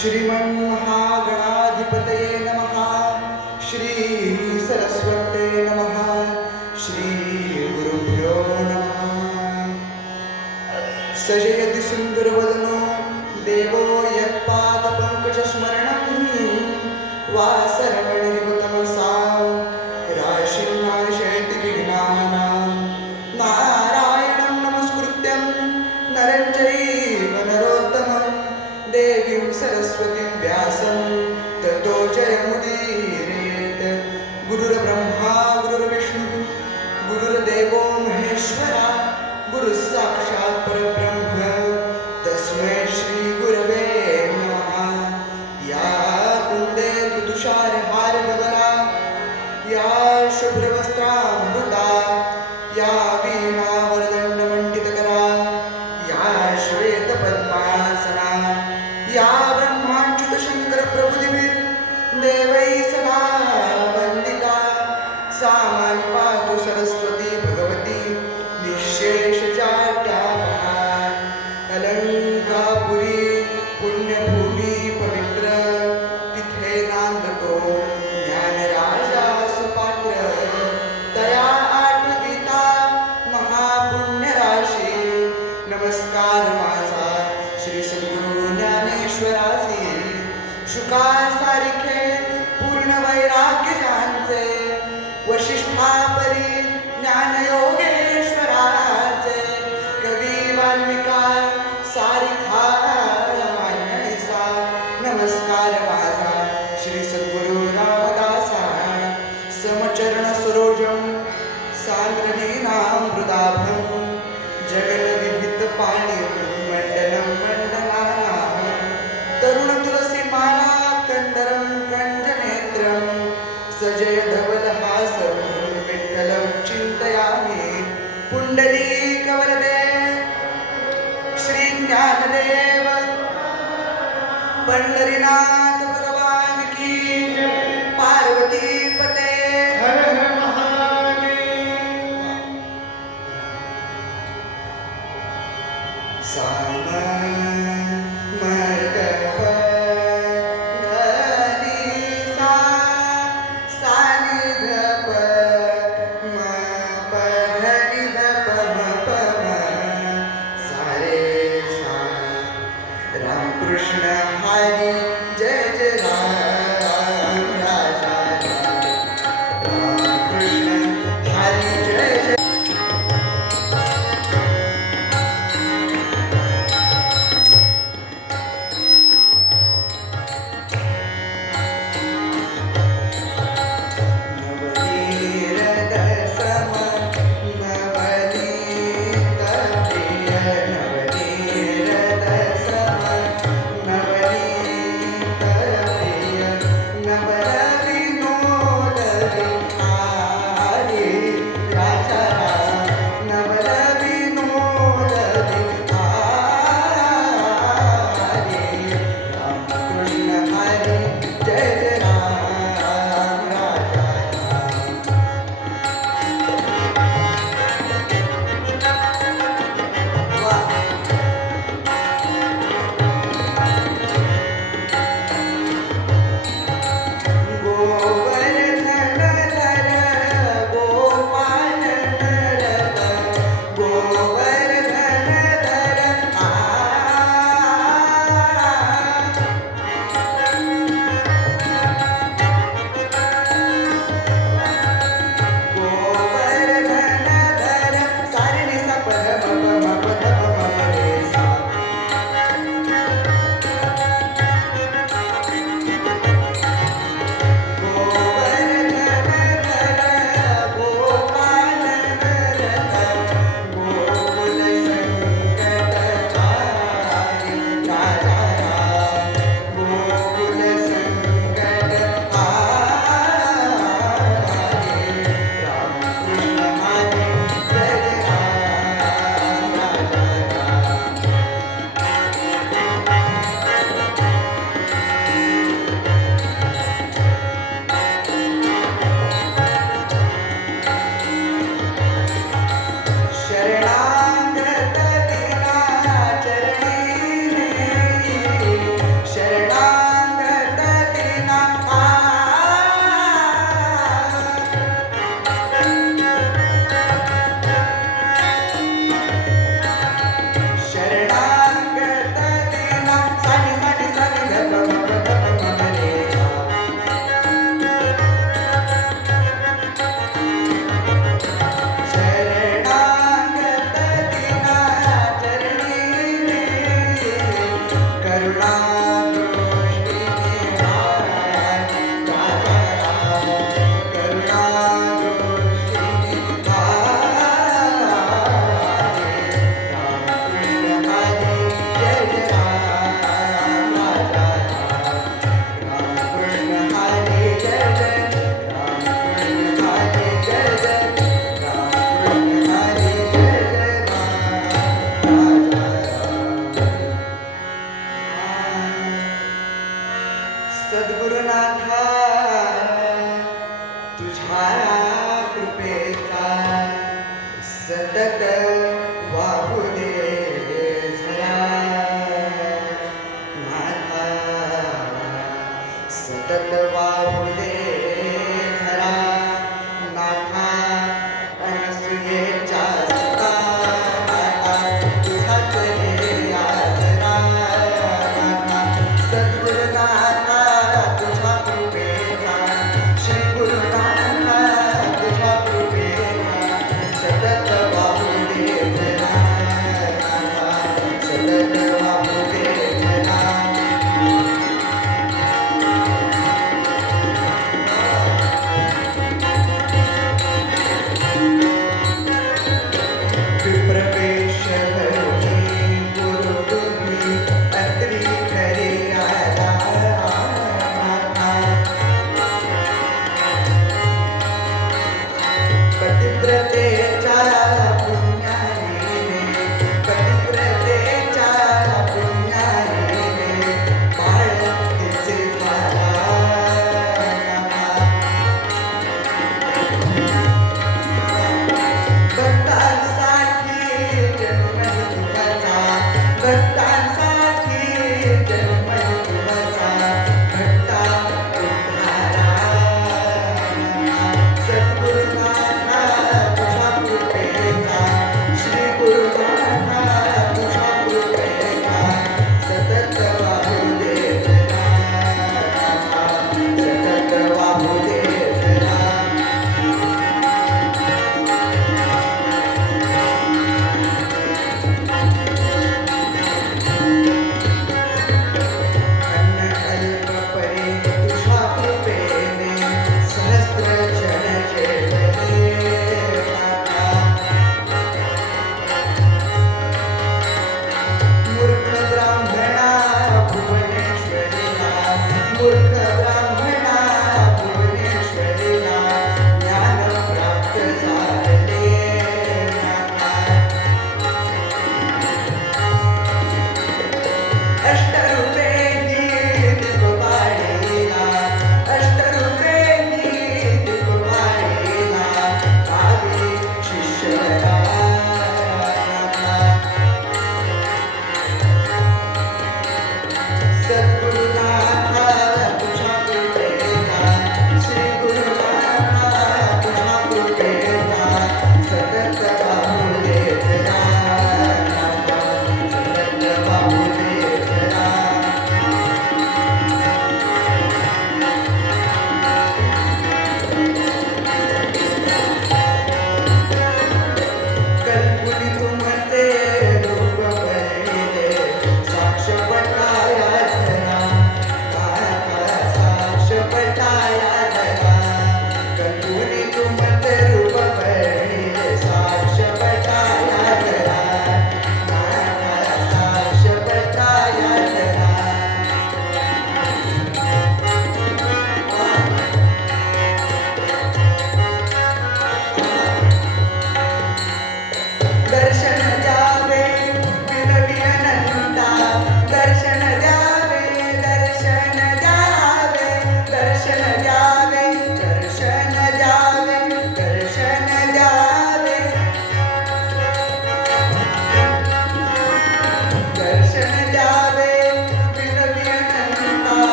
श्रीमन्महागणाधिपतये नमः. श्री सरस्वते नमः. श्री गुरुभ्यो नमः. सजयति सुन्दरवदनो देवो यत्पादपङ्कजस्मरणं वासरमणिर्वतमसां राशिन्नाशयति विघ्नानां. नारायणं नमस्कृत्यं नरं चैव नरोत्तमं देवीं सरस्वतीं व्यासं ततो जयमुदीरयेत्. गुरुर्ब्रह्मा गुरुर्विष्णुः गुरुर्देवो महेश्वरा गुरुः साक्षात् परब्रह्म तस्मै श्री गुरवे नमः. या कुन्देन्दु तुषारहारधवला या शुभ्रवस्त्रामृता या वीणावरदण्डमण्डितकरा या श्वेतपद्मासना या ब्रह्माच्युतशङ्करप्रभुदिभिर्देवैः सदा वन्दिता सा मां पातु सरस्वती भगवती निःशेषजाड्यापहा. अलङ्कापुरी पुण्यभूमी पवित्र तिथे नांदतो ज्ञानराजा सुपात्र. दया आठविता महापुण्यराशी नमस्कार माझा श्री सद्गुरु ज्ञानेश्वरासी. शुकासारिखे पूर्ण वैराग्य ज्यांचे वशिष्ठापरी ज्ञानयोगेश्वराचे. कवी वाल्मिका सारिखा मान्यसा नमस्कार माझा श्री सद्गुरु रामदासा. समचरण सरोजं सान्द्रलीनामृताभं जगन्विहित पाणिं मण्डनं मण्डनानां. तरुण तुलसीमाला कंदरं कञ्जनेत्रं सजय धवलहासं विठ्ठलं चिन्तयामि. पुण्डलीकवरदे श्री ज्ञानदेव पंढरीनाथ भगवान की. पार्वती पते हर हर महादेव. सामर्दप धनी सा सानिधप म पधनि धप म पम सारे सा. रामकृष्ण हरी जय तुझ्या कृपेचा सतत वाहू दे झरा माझा सतत वाहू दे झरा नाथा अनसुयेच्या सुता नाथा तुझाच रे आसरा नाथा सद्गुरुनाथा तुझ्या कृपेचा श्री गुरुनाथा तुझ्या कृपेचा सतत वाहू दे झरा नाथा सतत वाहू दे झरा विप्रवेश घरी गुरु तुम्ही अत्री खरे राधा पतिव्रतेच्या पुण्याने पतिव्रतेच्या पुण्याने बाळतीचे द्वारा भक्तांसाठी जन्मही तुमचा भक्तांसाठी जन्मही तुमचा भक्ता उद्धारा सद्गुरुनाथा तुझ्या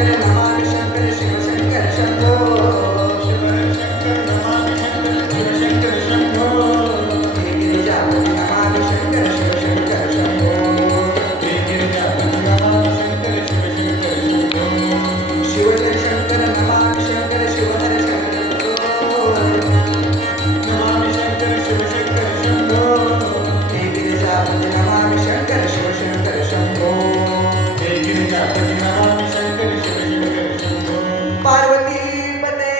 शंकर नमामि शंकर शिव शंकर शंभो हे गिरिजापति नमामि शंकर शिव शंकर शंभो शिवहर शंकर नमामि शंकर शिवहर शंकर शंभो हे गिरिजापति नमामि शंकर शिव शंकर शंभो पार्वती पते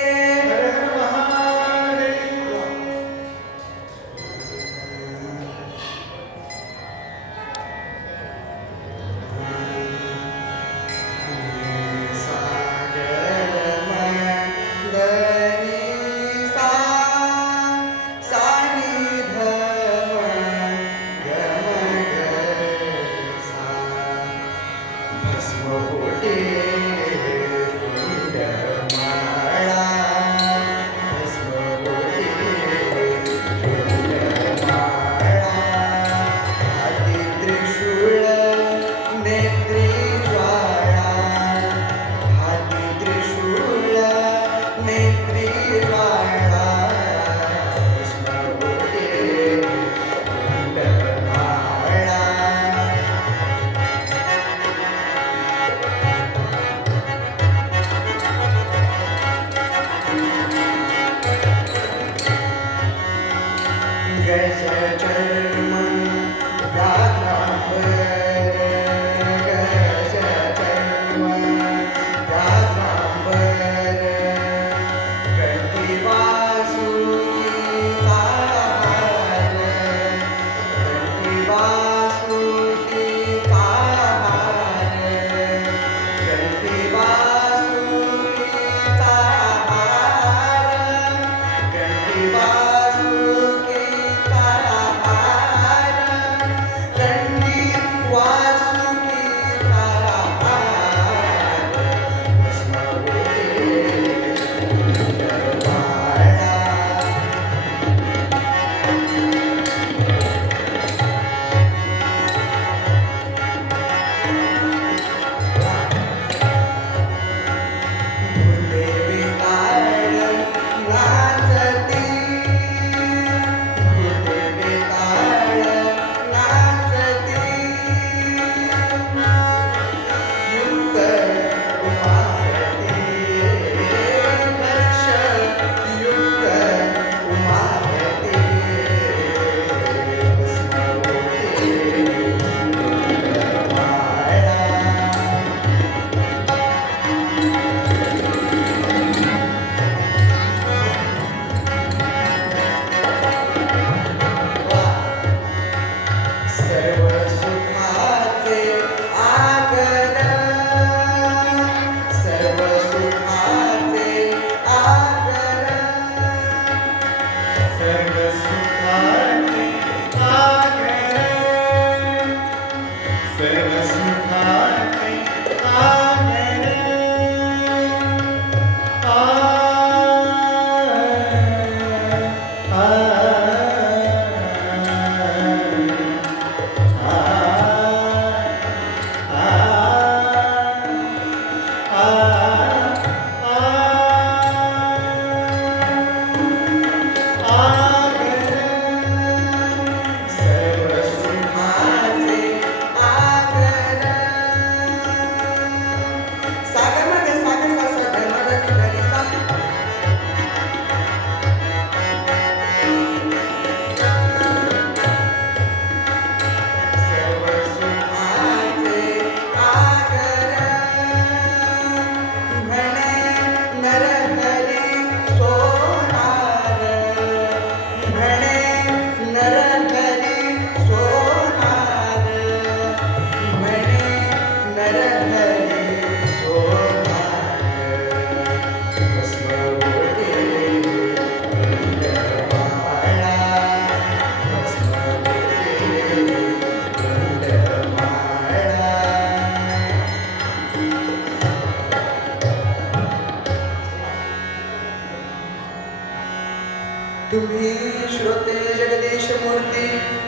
तुम्ही श्रोते जगदीश मूर्ती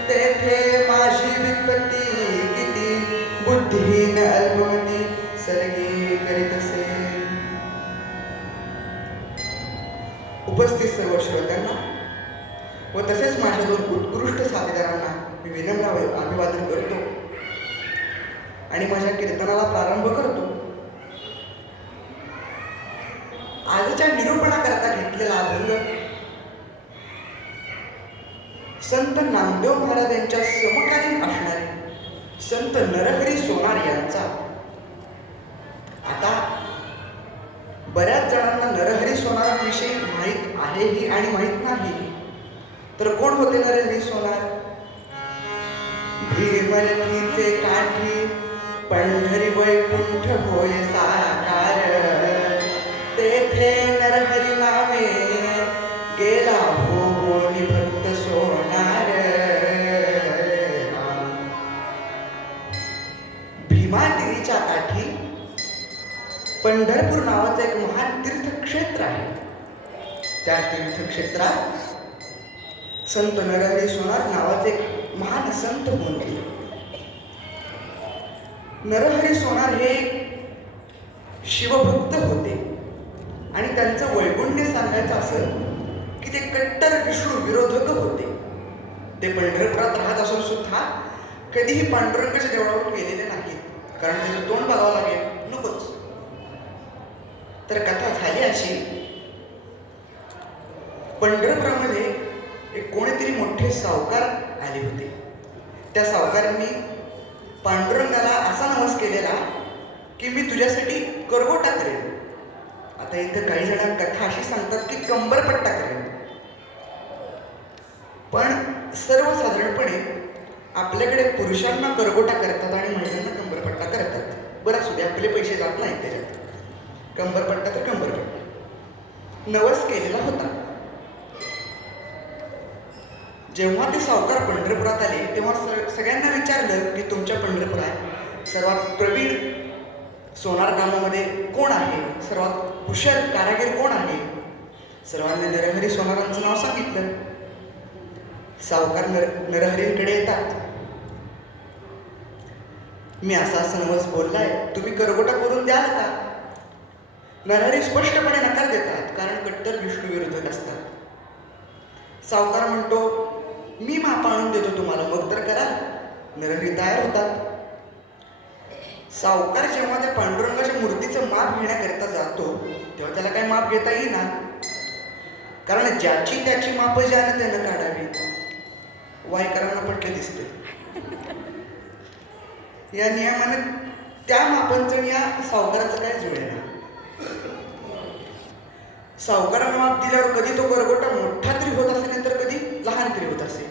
तेथे माझी वित्पत्ती किती बुद्धिहीन अल्पमती सर्गी करीत असे उपस्थित सर्व श्रोत्यांना व तसेच माझ्या दोन उत्कृष्ट साथीदारांना मी विनम्र अभिवादन करतो आणि माझ्या कीर्तनाला प्रारंभ करतो. आजच्या निरूपणाकरता घेतलेला अभंग संत नामदेव महाराज यांच्या समकालीन असणारे संत नरहरी सोनार यांचा. आता बऱ्याच जणांना नरहरी सोनारांविषयी माहीत आहेही आणि माहीत नाही. तर कोण होते नरहरी सोनार? भीमरथीचे काठी पंढरी वैकुंठ होय साकार, तेथे नरहरी नामे गेला हो भक्त सोनार. भीमातिरीच्या काठी पंढरपूर नावाचं एक महान तीर्थक्षेत्र आहे. त्या तीर्थक्षेत्रात संत नरहरी सोनार नावाचे एक महान संत होऊन गेले. नरहरी सोनार हे शिवभक्त होते आणि त्यांचं वैगुण्य सांगायचं असं की ते कट्टर विष्णू विरोधक होते. ते पंढरपुरात राहत असून सुद्धा कधीही पांडुरंगाच्या देवळावरून गेलेले नाहीत, कारण त्याचं तोंड बघावं लागेल नकोच. तर कथा झाली अशी, पंढरपुरामध्ये एक कोणीतरी मोठे सावकार आले होते. त्या सावकारांनी पांडुरंगाला असा नवस केलेला की मी तुझ्यासाठी करगोटा करेन. आता इथं काही जण कथा अशी सांगतात की कंबरपट्टा करेन, पण सर्वसाधारणपणे आपल्याकडे पुरुषांना करगोटा करतात आणि महिलांना कंबरपट्टा करतात. बरं असू दे, आपले पैसे जात नाहीत त्याच्यात. कंबरपट्टा तर कंबरपट्टा नवस केलेला होता. जेव्हा ते सावकार पंढरपुरात आले तेव्हा सगळ्यांना विचारलं की तुमच्या पंढरपुरात सर्वात प्रवीण सोनार कामामध्ये कोण आहे, सर्वात कुशल कारागीर कोण आहे. सर्वांनी नरहरी सोनारांचं नाव सांगितलं. सावकार नरहरींकडे येतात. मी असा नवस बोललाय, तुम्ही करगोटा करून द्याल का? नरहरी स्पष्टपणे नकार देतात, कारण कट्टर विष्णू विरोधक असतात. सावकार म्हणतो मी माप आणून देतो तुम्हाला, मग तर करा. नरहरी तयार होतात. सावकार जेव्हा त्या पांडुरंगाच्या मूर्तीचं माप घेण्याकरिता जातो तेव्हा त्याला काय माप घेता येईना, कारण ज्याची त्याची माप ज्याने त्यानं काढावी. वाईकरांना पटले दिसते. या नियमाने त्या मापांचं या सावकाराचं काय जुळेना. सावकारानं माप दिल्यावर कधी तो करगोटा मोठा तरी होत असेल नाही तर कधी लहान तरी होत असेल.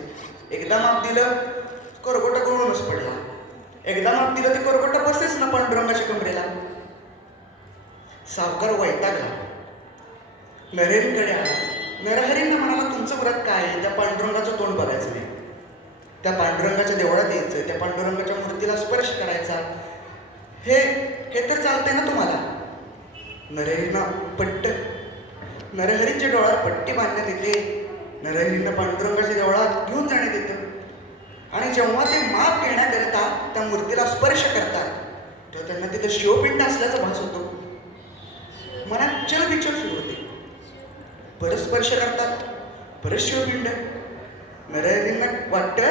एकदा माप दिलं करगोटा करूनच पडला. एकदा माप दिलं ते करगोटा बसेच ना पांडुरंगाच्या कमरेला. सावकार वैतागला. नरहरींकडे आला. नरहरींना म्हणाला तुमचं व्रत काय आहे? त्या पांडुरंगाचं तोंड बघायचं नाही, त्या पांडुरंगाच्या देवळात यायचं, त्या पांडुरंगाच्या मूर्तीला स्पर्श करायचा, हे तर चालतंय ना तुम्हाला? नरहरींना नरहरींच्या डोळ्यात पट्टी बांधण्यात येते. नरहरींना पांडुरंगाच्या देवळात घेऊन जाण्यात येतं. आणि जेव्हा ते माप घेण्याकरिता त्या मूर्तीला स्पर्श करतात तेव्हा त्यांना तिथं शिवपिंड असल्याचा भास होतो. मनात चलबिचल सुरू होते. परत स्पर्श करतात, परत शिवपिंड. नरहरींना वाटतं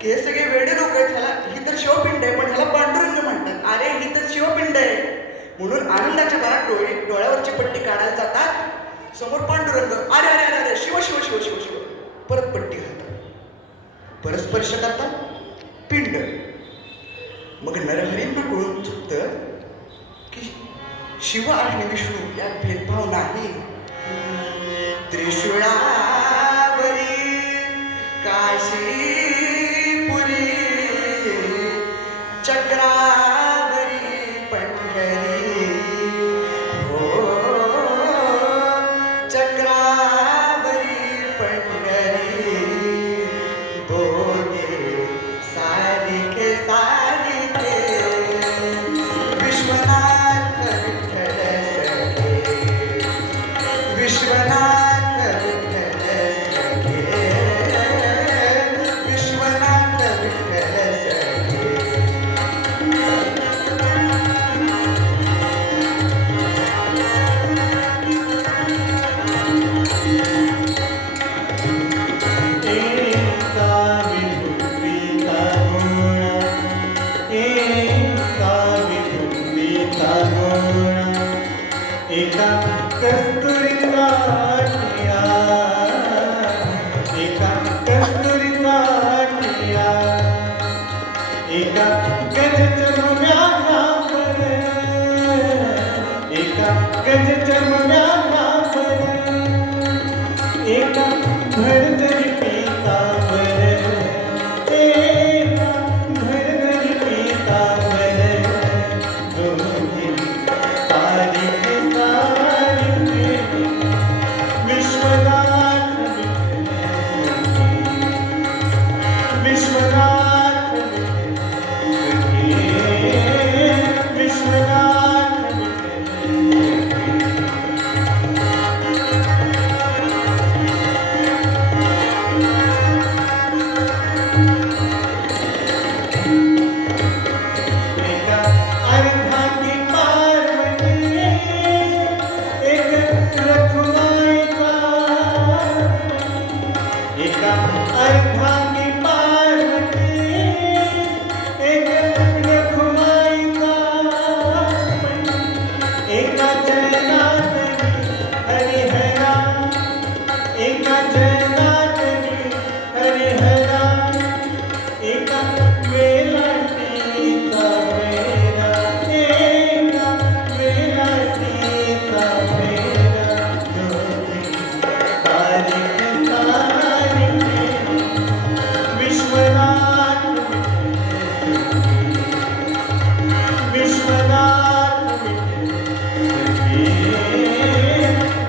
की हे सगळे वेडे लोक आहेत, ह्याला ही तर शिवपिंड आहे पण ह्याला पांडुरंग म्हणतात. अरे ही तर शिवपिंड आहे. म्हणून आनंदाच्या भरात डोळ्यावरची पट्टी काढायला जातात. समोर पांडुरंग. अरे अरे अरे अरे शिव शिव शिव शिव शिव. परत पट्टी घालतात, परत स्पर्श करतात, पिंड. मग नरहरींना कळून चुकतं की शिव आणि विष्णू यात भेदभाव नाही. त्रिशूळावरी काशीपुरी चक्रावरी पंढरी हो, चक्रावरी पंढरी दोघे सारिखे सारिखे. विश्वनाथ विठ्ठल सखे, विश्वनाथ विठ्ठल एका कस्तुरीचा टिया, एका कस्तुरीचा टिया, एका गजचर्म्यावर, एका गजचर्म्यावर, एका भरजरी पितावर, एका भरजरी पितावर, दोन्ही सारिके सारिके विश्वनाथ विश्वनाथ विश्वनाथ एका अर्धांगी पार्वती, एक रखुमाईचा, एका अर्धांगी पार्वती, एक रखुमाईचा, एका जयनाथनी हरिहरा, एका जयनाथनी हरिहरा, एका वेलांटीचा वेला, एका वेलांटीचा वेला, दोन्ही सारिके सारिके विश्वनाथ विश्वनाथ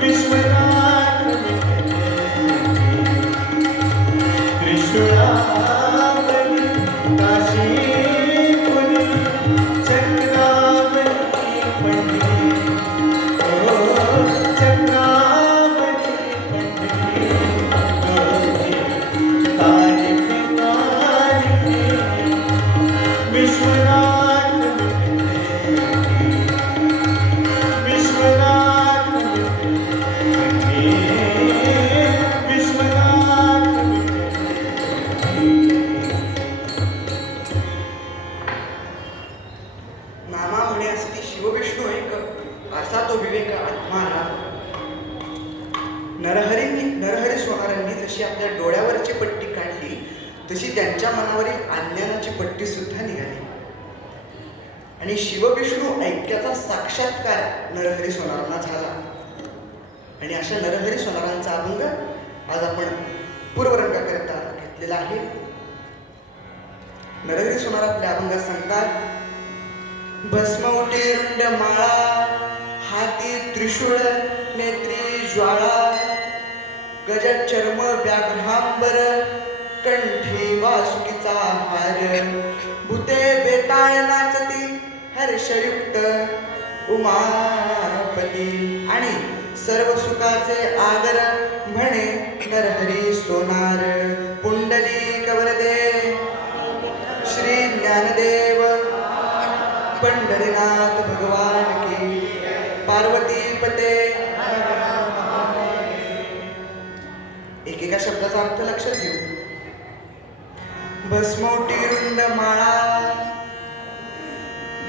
विश्वनाथ त्रिशूळावली काशीपुरी चक्रावती पंढरी, ओ चक्रावती पंढरी, दोन्ही सारिके सारिके विश्वनाथ विश्वनाथ विश्वनाथ नामा म्हणे असती शिवविष्णू एक, असा तो विवेक आत्माला. नरहरी सोनारांनी जशी आपल्या डोळ्यावरची पट्टी काढली, तशी त्यांच्या मनावरील अज्ञानाची पट्टी सुद्धा निघाली. आणि शिवविष्णू ऐक्याचा साक्षात्कार नरहरी सोनारांना झाला. आणि अशा नरहरी सोनारांचा अभंग आज आपण पूर्वरंगाकरिता घेतलेला आहे. नरहरी सोनार आपल्या अभंगात सांगतात, भस्मवटी रुंड माळा, हाती त्रिशूळ, नेत्री ज्वाळा, गजत चर्म व्याघ्रांबर, कंठी वासुकीचा हार, भूते बेताळ नाचती हर्षयुक्त उमापती, आणि सर्व सुखाचे आगर म्हणे नरहरी सोनार. पुंडलिक वरदे श्री ज्ञानदेव पंढरीनाथ भगवान की, पार्वती पते. एकेका शब्दाचा अर्थ लक्षात घेऊ. भस्मवटी रुंड माळा,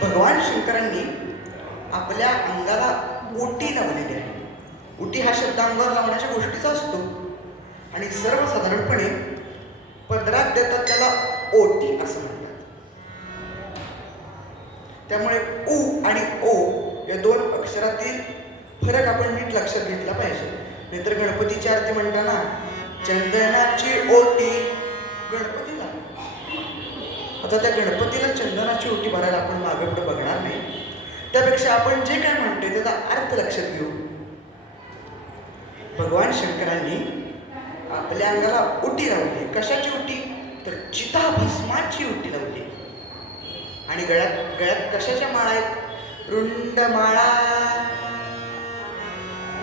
भगवान शंकरांनी आपल्या अंगाला ओटी लावलेली आहे. ओटी हा शब्द अंगावर लावण्याच्या गोष्टीचा असतो आणि सर्वसाधारणपणे पदरात देतात त्याला ओटी असं म्हणतात. त्यामुळे उ आणि ओ या दोन अक्षरातील फरक आपण नीट लक्षात घेतला पाहिजे. नाहीतर गणपतीची आरती म्हणताना चंदनाची ओटी गणपतीला, आता त्या गणपतीला चंदनाची ओटी भरायला आपण मागे पुढे बघणार नाही. त्यापेक्षा आपण जे काय म्हणतोय त्याचा अर्थ लक्षात घेऊ. भगवान शंकरांनी आपल्या अंगाला ओटी लावली. कशाची ओटी? तर चिताभस्माची ओटी लावली. आणि गळ्यात कशाच्या माळा आहेत? रुंड माळा.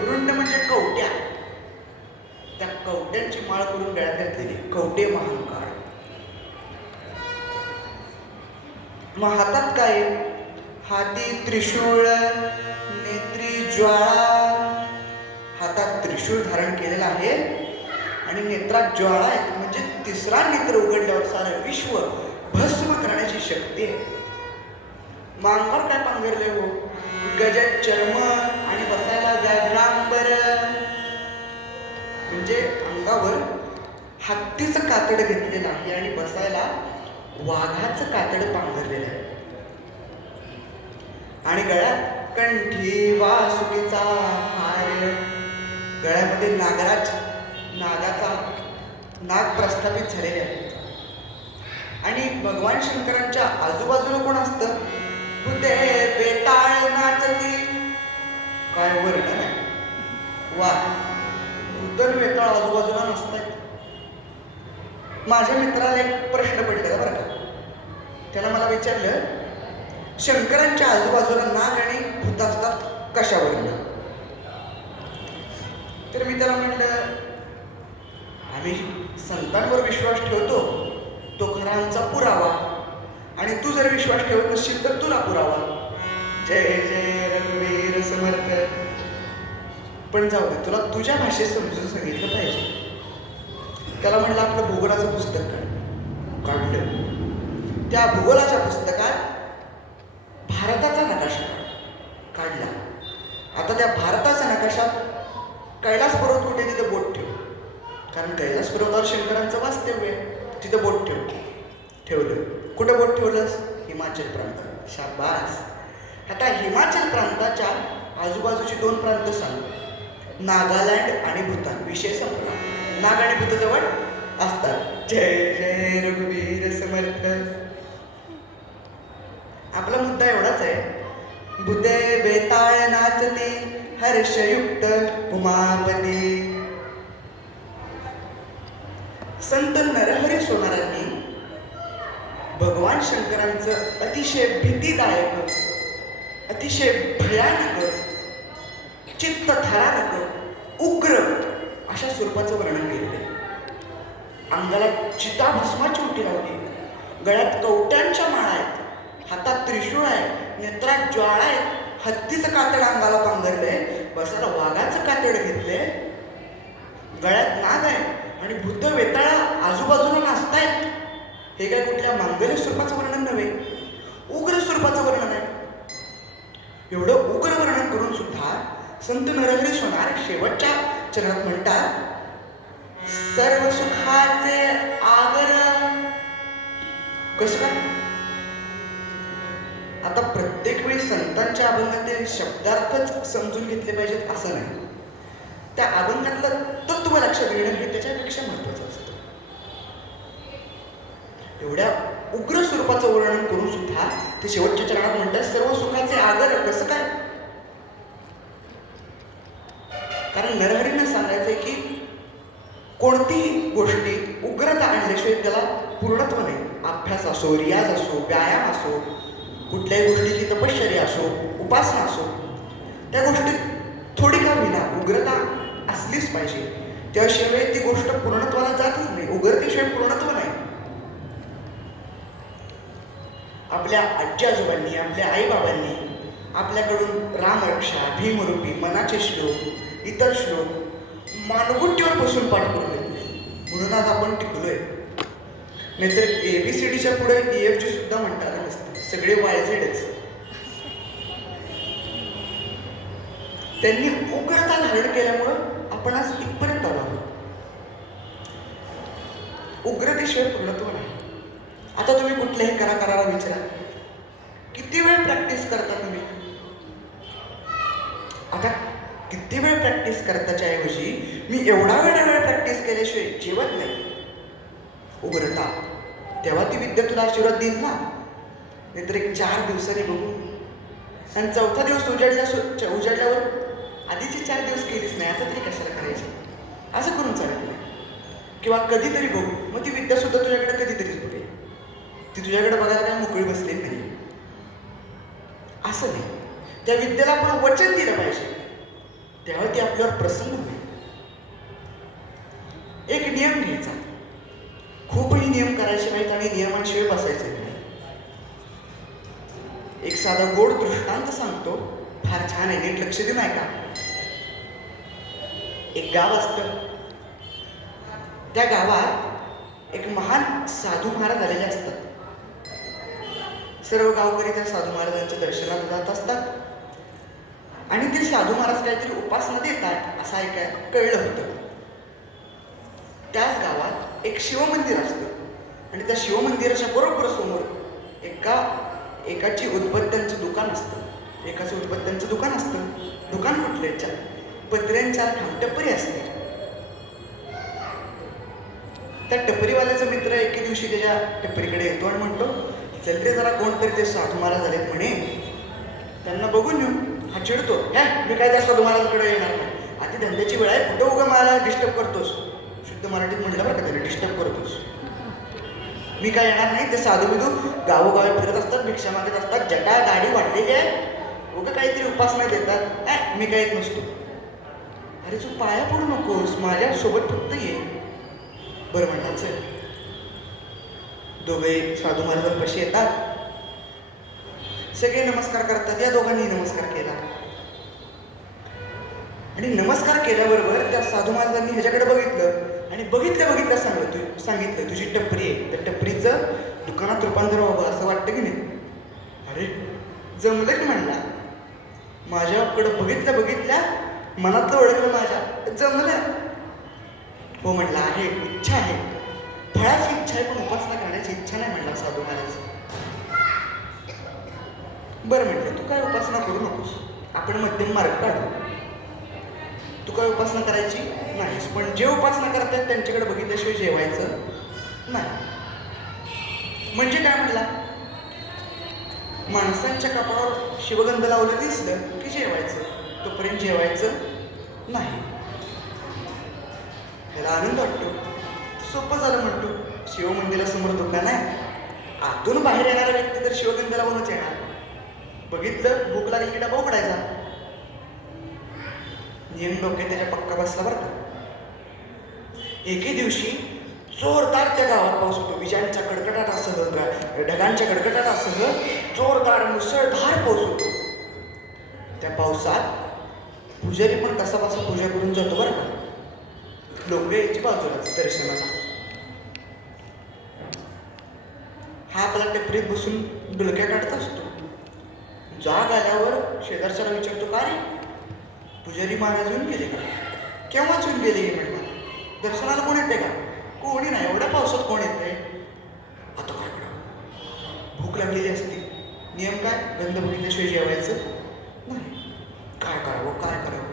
रुंड म्हणजे कवट्या. त्या कवट्यांची माळ करून गळ्यात घातलेली, कवटे महाकाळ. मग हातात काय? हाती त्रिशूळ, नेत्री ज्वाळा. हातात त्रिशूळ धारण केलेला आहे आणि नेत्रात ज्वाळा आहे, म्हणजे तिसरा नेत्र उघडल्यावर सारं विश्व भस्म करण्याची शक्ती आहे. मांगावर काय पांघरले हो? गजत चर्म आणि बसा म्हणजे अंगावर हत्तीचं कातड घेतलेलं आहे आणि बसायला वाघाचं कातड पांघरलेलं आहे. आणि गळ्यात कंठी वासुकीचा हार, गळ्यामध्ये नागाचा नाग प्रस्थापित झालेले आहेत. आणि भगवान शंकरांच्या आजूबाजूला कोण असतं? भूते बेताळ नाचती. काय वर्णन आहे वा. भूतन बेताळ आजूबाजूला नसतात. माझ्या मित्राला एक प्रश्न पडलेला बरं का. त्यानं मला विचारलं, शंकरांच्या आजूबाजूला नाग आणि भूत असतात कशावरून? तर मी त्याला म्हटलं, आम्ही संतांवर विश्वास ठेवतो, तो खरा आमचा पुरावा, आणि तू जर विश्वास ठेवत नसशील तर तुला पुरावा. जय जय रघुवीर समर्थ. पण जाऊ दे, तुला तुझ्या भाषेत समजून सांगितलं पाहिजे. त्याला म्हटलं, आपलं भूगोलाचं पुस्तक काढलं. त्या भूगोलाच्या पुस्तकात भारताचा नकाशा काढला. आता त्या भारताच्या नकाशात कैलास पर्वत कुठे, तिथं बोट ठेव. कारण कैलास पर्वतावर शंकरांचं वास्तव्य आहे, तिथं बोट ठेवलं. कुठं बोट ठेवलंस? हिमाचल प्रांत. शाबास. आता हिमाचल प्रांताच्या आजूबाजूचे 2 प्रांत सांग. नागालँड आणि भूतान. विषय संपला. नाग आणि भूत जवळ असतात. जय जय रघुवीर समर्थ. आपला मुद्दा एवढाच आहे, भूते बेताळ नाचते हर्षयुक्त उमापती. संत नरहरी सोनारांनी भगवान शंकरांचं अतिशय भीतीदायक, अतिशय भयानक, चित्तथरारक, उग्र अशा स्वरूपाचं वर्णन केलेलं आहे. अंगाला चिताभस्माची उटी लावली, गळ्यात कवट्यांच्या माळा आहेत, हातात त्रिशूळ आहे, नेत्रात ज्वाळा आहे, हत्तीचं कातड अंगाला पांघरलंय, बसायला वाघाचं कातड घेतलंय, गळ्यात नाग आहे आणि भूत वेताळा आजूबाजूला नाचतायत. हे काय कुठल्या मांगल्य स्वरूपाचं वर्णन नव्हे, उग्र स्वरूपाचं वर्णन आहे. एवढं उग्र वर्णन करून सुद्धा संत नरहरी सोनार शेवटच्या चरणात म्हणतात, सर्व सुखाचे आगर. कसं काय? आता प्रत्येक वेळी संतांच्या अभंगातील शब्दार्थच समजून घेतले पाहिजेत असं नाही. त्या अभंगातलं तत्व लक्षात घेणं हे त्याच्यापेक्षा महत्वाचं असतं. एवढ्या उग्र स्वरूपाचं वर्णन करून सुद्धा ते शेवटच्या चरणात म्हणतात, सर्व सुखाचे आगर. कसं काय? कारण नरहरींना सांगायचंय की कोणतीही गोष्टी उग्रता आणल्याशिवाय त्याला पूर्णत्व नाही. अभ्यास असो, रियाज असो, व्यायाम असो, कुठल्याही गोष्टीची तपश्चर्या असो, उपासना असो, त्या गोष्टीत थोडी का होईना उग्रता असलीच पाहिजे. त्याशिवाय ती गोष्ट पूर्णत्वाला जातच नाही. उग्रतेशिवाय पूर्णत्व नाही. आपल्या आजी आजोबांनी, आपल्या आईबाबांनी आपल्याकडून रामरक्षा, भीमरूपी, मनाचे श्लोक, इतर श्लोक मानगुट्टीवर बसून पाठ करून घेतले, म्हणून आज आपण टिकलोय. नाहीतर ABCDच्या पुढे EFG सुद्धा म्हणता आलं नसतं. सगळे YZच. त्यांनी उग्रता धारण केल्यामुळं आपण आज इथपर्यंत आलो आहोत. उग्रतेशिवाय पूर्णत्व नाही. आता तुम्ही कुठल्याही कलाकाराला विचारा, किती वेळ प्रॅक्टिस करता तुम्ही? आता किती वेळ प्रॅक्टिस करताच्या ऐवजी मी एवढा वेळ प्रॅक्टिस केल्याशिवाय जेवत नाही. उग्रता, तेव्हा ती विद्या तुला आशीर्वाद देईल ना. नाहीतर एक 4 दिवसांनी बघू, आणि 4था दिवस उजाडल्यावर आधीचे 4 दिवस केलीच नाही असं तरी कशाला करायचे? असं करून चालत नाही. किंवा कधीतरी बघू, मग ती विद्या सुद्धा तुझ्याकडे कधीतरीच बघेल. ती तुझ्याकडे बघायला काय मोकळी बसलेली नाही. असं नाही. त्या विद्येला आपण वचन दिलं पाहिजे, तेव्हा ती आपल्यावर प्रसन्न होईल. एक नियम घ्यायचा, खूपही नियम करायचे नाहीत आणि नियमांशिवाय बसायचे नाही. एक साधा गोड दृष्टांत सांगतो, फार छान आहे, नीट लक्ष देऊन ऐका. एक गाव असतं, त्या गावात एक महान साधू महाराज आलेले असतात. सर्व गावकरी त्या साधू महाराजांच्या दर्शनाला जात असतात आणि ते साधू महाराज काहीतरी उपासना देतात असं ऐकाय कळलं होतं. त्याच गावात एक शिवमंदिर असतं आणि त्या शिवमंदिराच्या बरोबर समोर एकाची उदबत्त्यांचं दुकान असतं. एकाचं उदबत्त्यांचं दुकान असतं. दुकान कुठल्याच्या पत्र्यांच्या टपरी असते. त्या टपरीवाल्याचा मित्र एके दिवशी त्याच्या टपरीकडे येतो आणि म्हणतो, चल रे जरा कोणतरी ते साधू महाराज झालेत म्हणे, त्यांना बघून येऊ. हा चिडतो, मी काय त्या साधू महाराजांकडे येणार नाही. आधी धंद्याची वेळ आहे, कुठं उगा मला डिस्टर्ब करतोस. शुद्ध मराठीत म्हटलं बरं का त्याला, डिस्टर्ब करतोस. मी काय येणार नाही. ते साधू बिधू गावोगावी फिरत असतात, भिक्षा मागत असतात, जटा दाढी वाढलेली आहे, उगा काहीतरी उपासना देतात. मी काय येत नसतो. अरे तू पाया पडू नकोस, माझ्यासोबत फक्त ये. बरं म्हणतात चल. दोघे साधू महाराजांपाशी येतात. सगळे नमस्कार करतात. या दोघांनी नमस्कार केला आणि नमस्कार केल्याबरोबर त्या साधू महाराजांनी ह्याच्याकडे बघितलं आणि बघितल्या सांगितलं तुझी टपरी आहे, त्या टपरीचं दुकानात रूपांतर व्हावं असं वाटतं की नाही. अरे जमलं की म्हणला. माझ्याकडं बघितल्या मनातलं ओळखलं माझ्या, जमलं. हो म्हटलं, आहे इच्छा आहे, फळाची इच्छा आहे, पण उपासना करण्याची इच्छा नाही म्हणला साधू महाराज. बरं म्हटलं, तू काय उपासना करू नकोस, आपण मध्यम मार्ग काढू. तू काय उपासना करायची नाहीस, पण जे उपासना करतात त्यांच्याकडे बघितल्याशिवाय जेवायचं नाही. म्हणजे काय म्हटला, माणसांच्या कपाळावर शिवगंध लावलं दिसलं की जेवायचं, तोपर्यंत जेवायचं नाही. त्याला आनंद वाटतो. सोपं झालं म्हणतो. शिवमंदिरासमोर दुकान आहे, आतून बाहेर येणारा व्यक्ती तर शिवगंध लावूनच येणार. बघितलं, भूक लागली की डबा उघडायचा. नियम डोक्यात त्याच्या पक्का बसला बरं का. एके दिवशी जोरदार त्या गावात पाऊस होतो. विजांच्या कडकडाटासह, ढगांच्या कडकडाटासह जोरदार मुसळधार पाऊस होतो. त्या पावसात पुजारी पण कसा बसा पूजा करून जातो बरं का. लोक यायची बाजूलाच दर्शनाला. हा आपला टेपरीत बसून डुलक्या काढत असतो. जाग आल्यावर शेजारच्याला विचारतो, का रे पुजारी महाराज येऊन गेले का? केव्हाच येऊन गेले म्हटलं. दर्शनाला कोण येते का? कोणी नाही. एवढ्या पावसात कोण येते? आता काय करा, भूक लागलेली असते. नियम काय, गंध बघितल्याशिवाय जेवायचं नाही. काय करावं.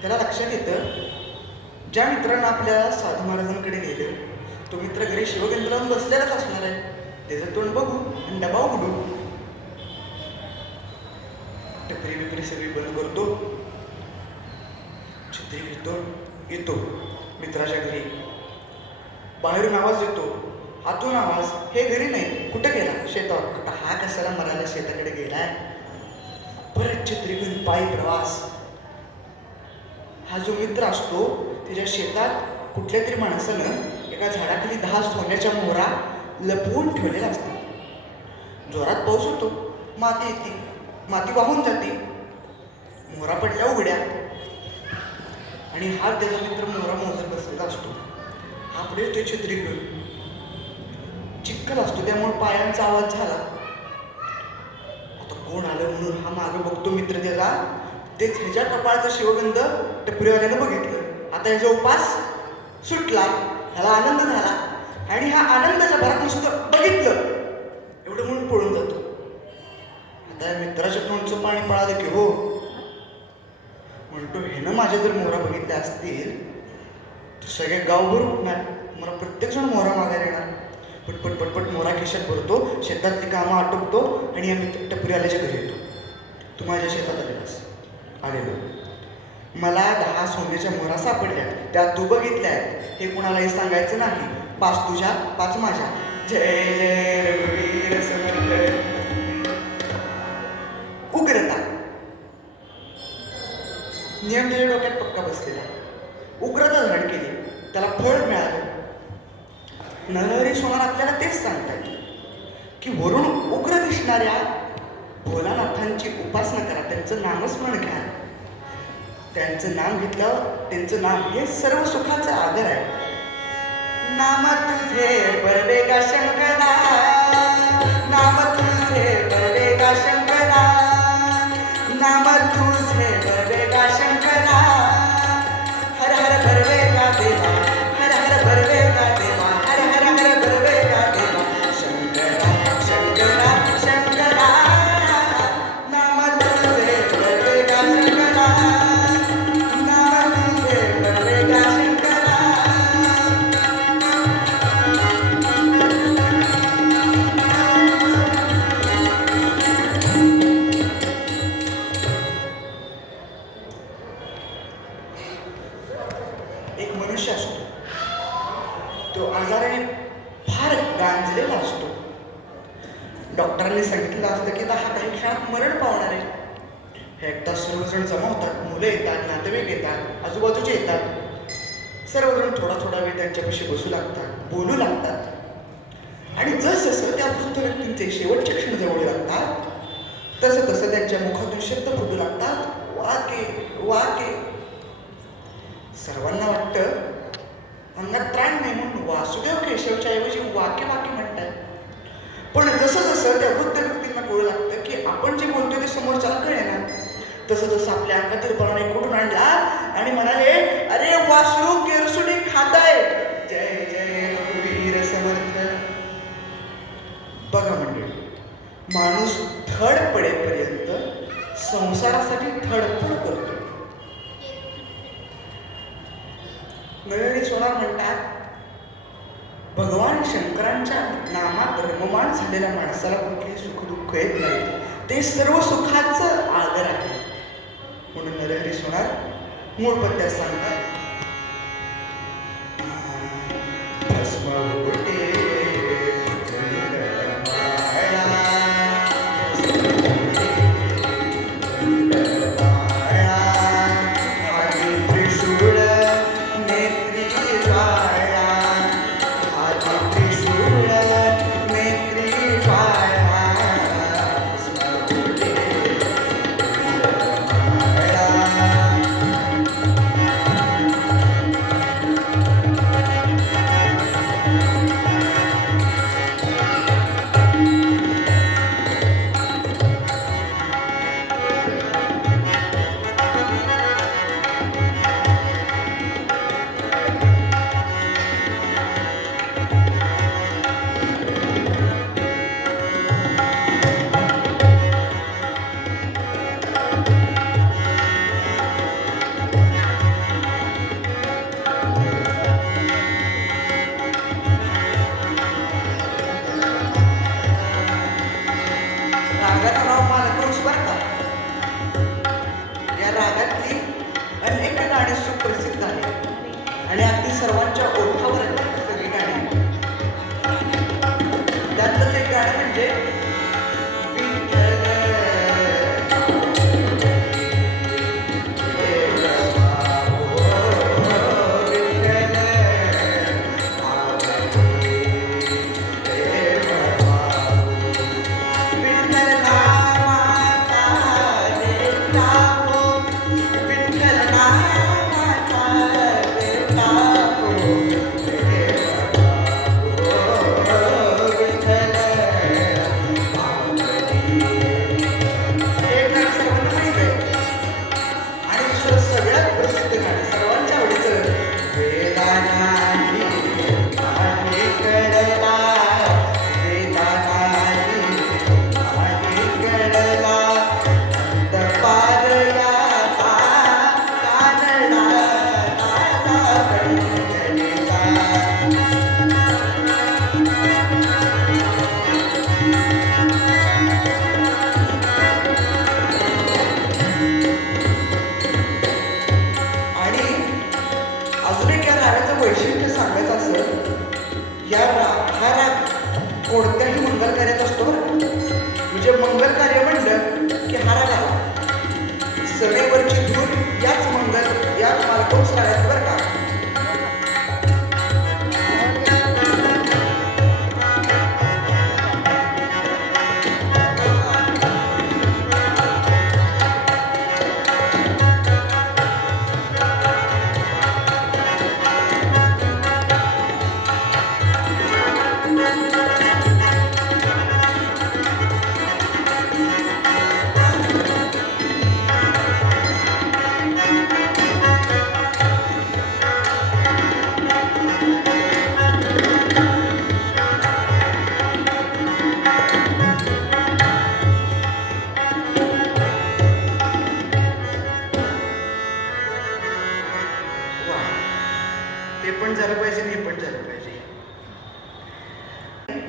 त्याला लक्षात येतं, ज्या मित्रांना आपल्या साधू महाराजांकडे नेलं तो मित्र घरी शिवगंध लावून बसलेलाच असणार आहे. त्याचं तोंड बघू आणि डबा उघडू. टपरी बिपरी सगळी बंद करतो, छत्री घेतो, येतो मित्राच्या घरी. बाहेरून आवाज येतो, आतून आवाज, हे घरी नाही, कुठं गेला? शेतावर. आता हा कशाला मरायला शेताकडे गेलाय? परत छत्री घेऊन पायी प्रवास. हा जो मित्र असतो त्याच्या शेतात कुठल्या तरी माणसानं एका झाडाखाली 10 सोन्याच्या मोहरा लपवून ठेवलेला असतात. जोरात पाऊस होतो, माती येते, माती वाहून जाते, मोहरा पडल्या उघड्या आणि हा त्याचा मित्र मोहरा मोजत बसलेला असतो. हा पुढे ते छत्री घेऊन. चिखल असतो त्यामुळे पायांचा आवाज झाला. आता कोण आलं म्हणून हा मागे बघतो मित्र त्याचा. तेच ह्याच्या कपाळचा शिवगंध टपरीवाल्यानं बघितलं. आता ह्याचा उपास सुटला, ह्याला आनंद झाला आणि हा आनंदाच्या भरात नुसतं बघितलं एवढं म्हणून पळून जातो. आता या मित्राच्या तोंडचं पाणी पळालं की हो म्हणतो, ह्यानं माझ्या जर मोहरा बघितल्या असतील तर सगळे गावभर उठणार, मला प्रत्येकजण मोहरा मागायला येणार. पटपट पटपट मोहरा खिशात भरतो, शेतातली कामं आटोपतो आणि या टपरीवाल्याच्या घरी येतो. तू माझ्या शेतात आलेलास. आलेलो. मला 10 सोन्याच्या मोहरा सापडल्या, त्या तू बघितल्या आहेत, हे कुणालाही सांगायचं नाही. 5 तुझ्या 5 माझ्या. जय जय रघुवीर समर्थ. उग्रता. नियम त्याच्या डोक्यात पक्का बसलेला. उग्रता धारण केली, त्याला फळ मिळालं. नरहरी सोनार आपल्याला तेच सांगतात की वरून उग्र दिसणाऱ्या भोलानाथांची उपासना करा, त्यांचं नामस्मरण घ्या. त्यांचं नाम घेतल्यावर त्यांचं नाम हे सर्व सुखाचा आधार आहे. नाम तुझे बरवेगा शंकरा, नाम तुझे बरवेगा शंकरा, नाम तुझे बरवेगा शंकरा. हर हर बरवेगा देवा, हर हर तो आजाराने फार गांजलेला असतो. डॉक्टरांनी सांगितलं असतं की आता हा काही क्षणात मरण पावणार आहे. हे एकदा सर्वजण जमा होतात, मुलं येतात, नातेवाईक येतात, आजूबाजूचे येतात. सर्वजण थोडा थोडा वेळ त्यांच्यापाशी बसू लागतात, बोलू लागतात. आणि जसं त्या वृद्ध व्यक्तींचे शेवटचे क्षण जवळ लागतात तसं तसं त्यांच्या मुखातून शब्द फुटू लागतात, वाके वाके. सर्वांना वाटतं अंगात त्राण नाही म्हणून वासुदेव केशवच्या ऐवजी वाके वाके म्हणतात. पण जसं जसं त्या वृद्ध व्यक्तींना कळू लागतं की आपण जे बोलतोय ते समोरच्याला कळेना, तसं तसं आपल्या अंगातील प्राण कुठून आणला आणि म्हणाले, अरे वासरू केरसुणी खाताय, जय जय रघुवीर समर्थ. बघा मंडळी, माणूस धड पडेपर्यंत संसारासाठी धडपड करतो. नळहरी सोनार म्हणतात, भगवान शंकरांच्या नामात रममाण झालेल्या माणसाला कुठली सुखदुःख येत नाही, ते सर्व सुखाचं आगर आहे. म्हणून नरहरी सोनार मूळ पद्यात सांगतात, भस्म उडते कोणत्याही मंगल कार्यात असतो बरं का. म्हणजे मंगल कार्य म्हणलं की हारा घाला, समेवरची धून याच मालकोच कार्यात बरं का.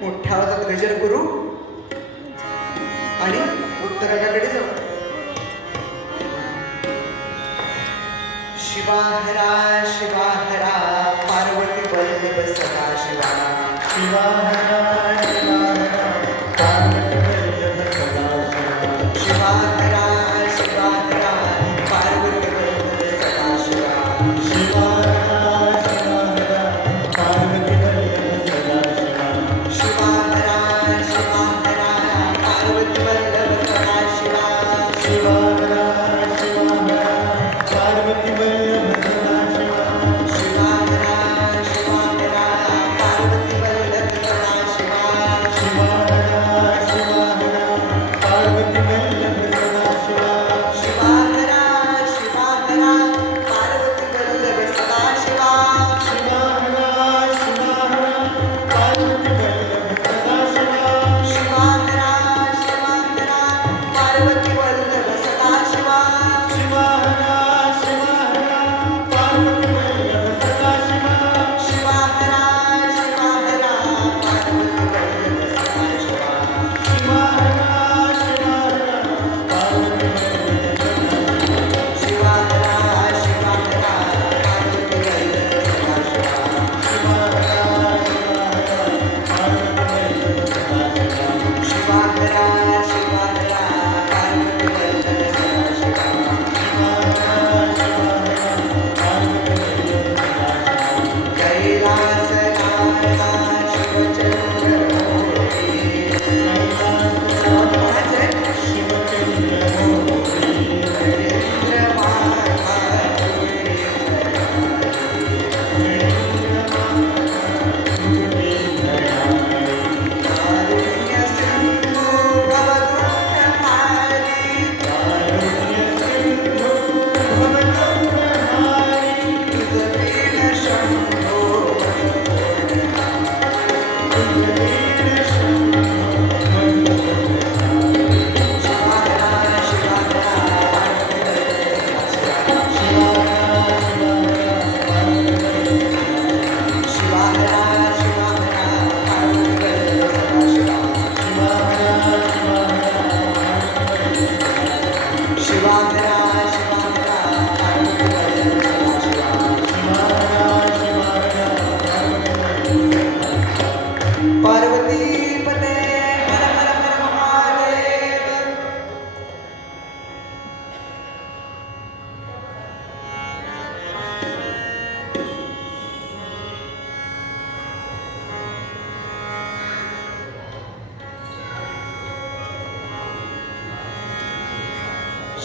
मोठ्या आवाजात गजर करू आणि उत्तराकडे जाऊ. शिवा हरा पार्वती वल्लभ सदा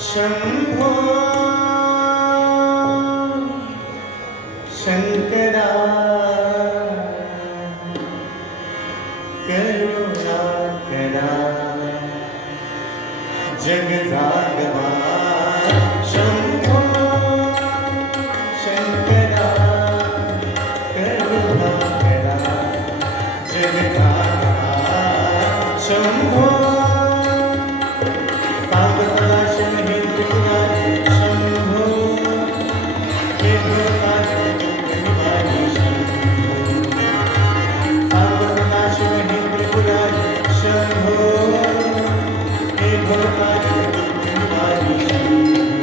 शंभो शंकरा करुणा करा जग जागवा शंभो शंकरा करुणा करा जग जागवा शंभो सांब सदाशिव हे त्रिपुरारी शंभो हे भोतारी दुःखनिवारी शंभो सांब सदाशिव हे त्रिपुरारी शंभो हे भोतारी दुःखनिवारी शंभो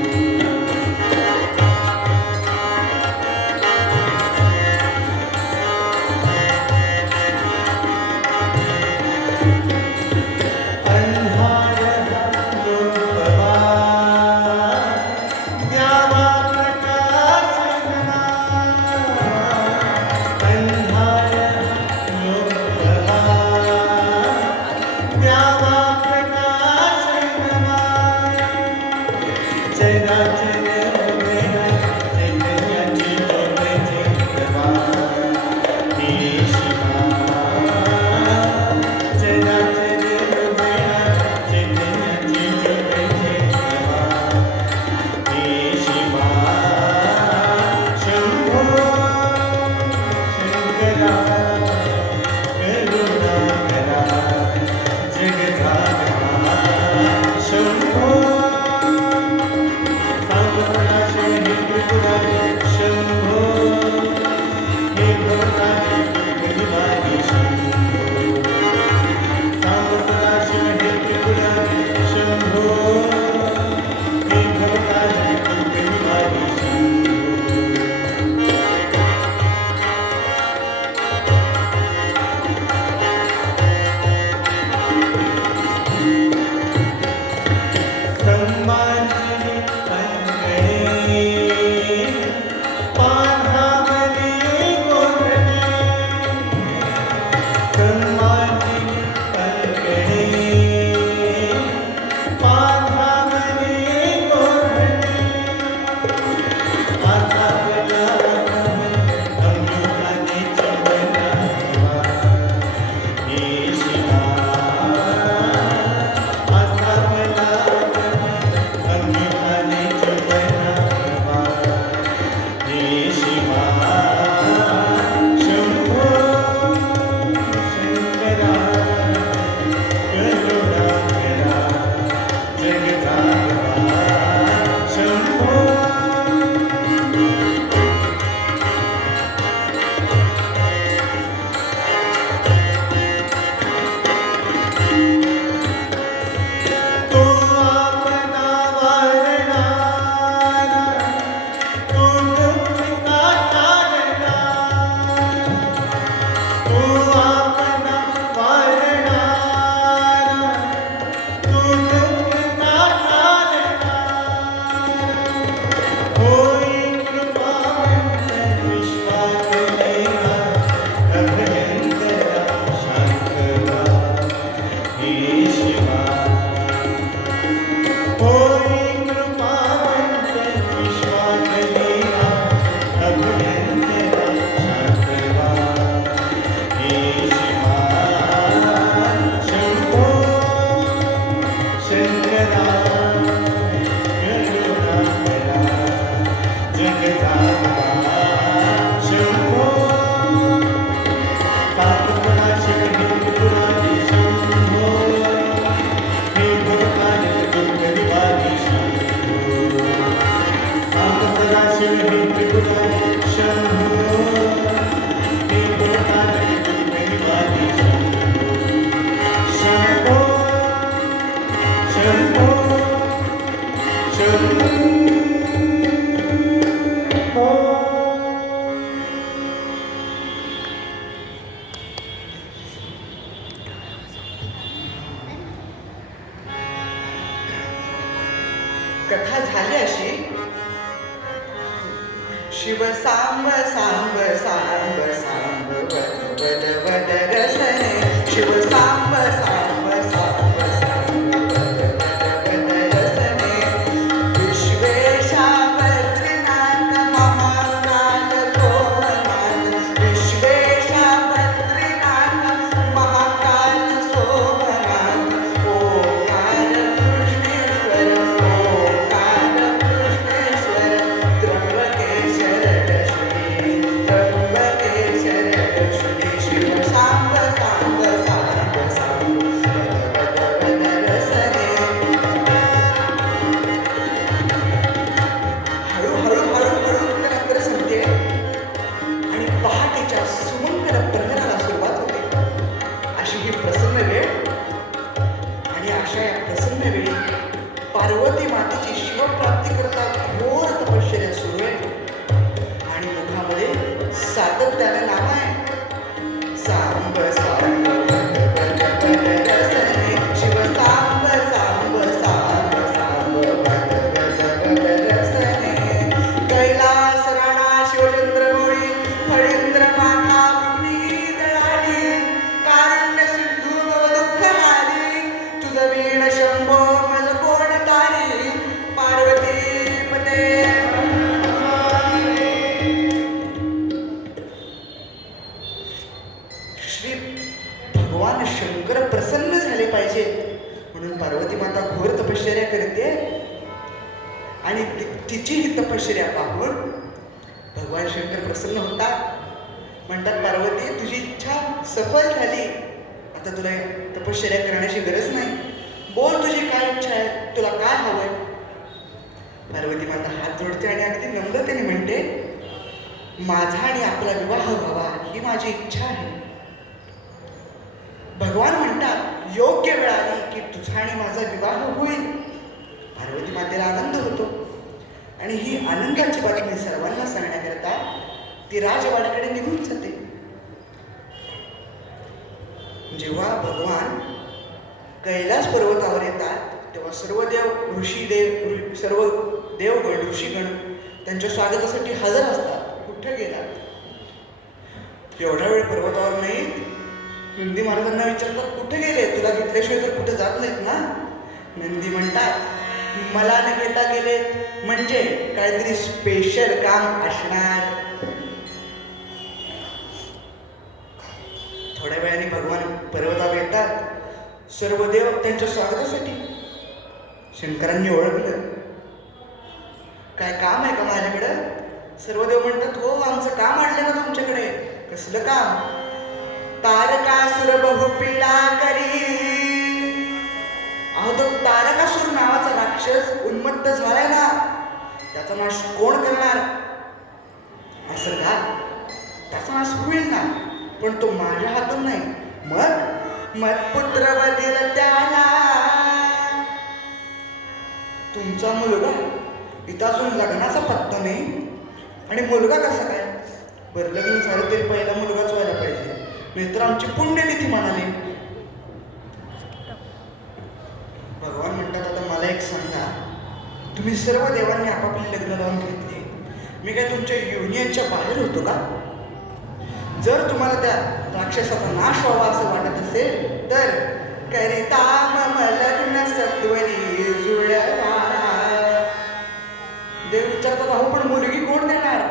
कथा झाली अशी शिव सांब सांब सांब सांब वद वद वद रसने शिव सांब सांब सांब सांब वद वद वद रसने तिची ही तपश्चर्या पाहून भगवान शंकर प्रसन्न होतात. म्हणतात, पार्वती तुझी इच्छा सफल झाली, आता तुला तपश्चर्या करण्याची गरज नाही. बोल तुझी काय इच्छा आहे, तुला काय हवंय. पार्वती माता हात जोडते आणि अगदी नम्रतेने म्हणते, माझा आणि आपला विवाह व्हावा ही माझी इच्छा आहे. भगवान म्हणतात, योग्य वेळ आली की तुझा आणि माझा विवाह होईल. पार्वती मातेला आनंद होतो आणि ही आनंदाची बातमी सर्वांना सांगण्याकरता ती राजवाड्याकडे निघून जाते. जेव्हा भगवान कैलास पर्वतावर येतात तेव्हा सर्व देवगण ऋषीगण त्यांच्या स्वागतासाठी हजर असतात. कुठे गेलात? एवढा वेळ पर्वतावर नाहीत. नंदी महाराजांना विचारतात, कुठे गेले? तुला घेतल्याशिवाय तर कुठे जात नाहीत ना. नंदी म्हणतात, मला न घेता गेले म्हणजे काहीतरी स्पेशल काम असणार. थोड्या वेळाने भगवान पर्वतावर येतात. सर्व देव त्यांच्या स्वागतासाठी. शंकरांनी ओळखलं, काय काम आहे का माझ्याकडं? सर्व देव म्हणतात, हो आमचं काम आणलं ना तुमच्याकडे. कसलं काम? तारकासुर बहुपीडा करी. अहो तो तारकासुर नावाचा राक्षस उन्मत्त झालाय ना, त्याचा नाश कोण करणार? असं का? त्याचा नाश होईल ना, पण तो माझ्या हातून नाही. मग पुत्र बदल त्याला. तुमचा मुलगा इथं अजून लग्नाचा पत्ता नाही आणि मुलगा कसा काय? बरं लग्न झालं तरी पहिला मुलगाच व्हायला पाहिजे, नाहीतर आमची पुण्यतिथी म्हणाली. भगवान म्हणतात, आता मला एक सांगा, तुम्ही सर्व देवांनी आपापली लग्न लावून घेतली, मी काय तुमच्या युनियनच्या बाहेर होतो का? जर तुम्हाला त्या राक्षसाचा नाश व्हावा असं वाटत असेल तर करिता मम लग्न सत्वरी जुळवा. देव विचारतात, अहो पण मुलगी कोण देणार?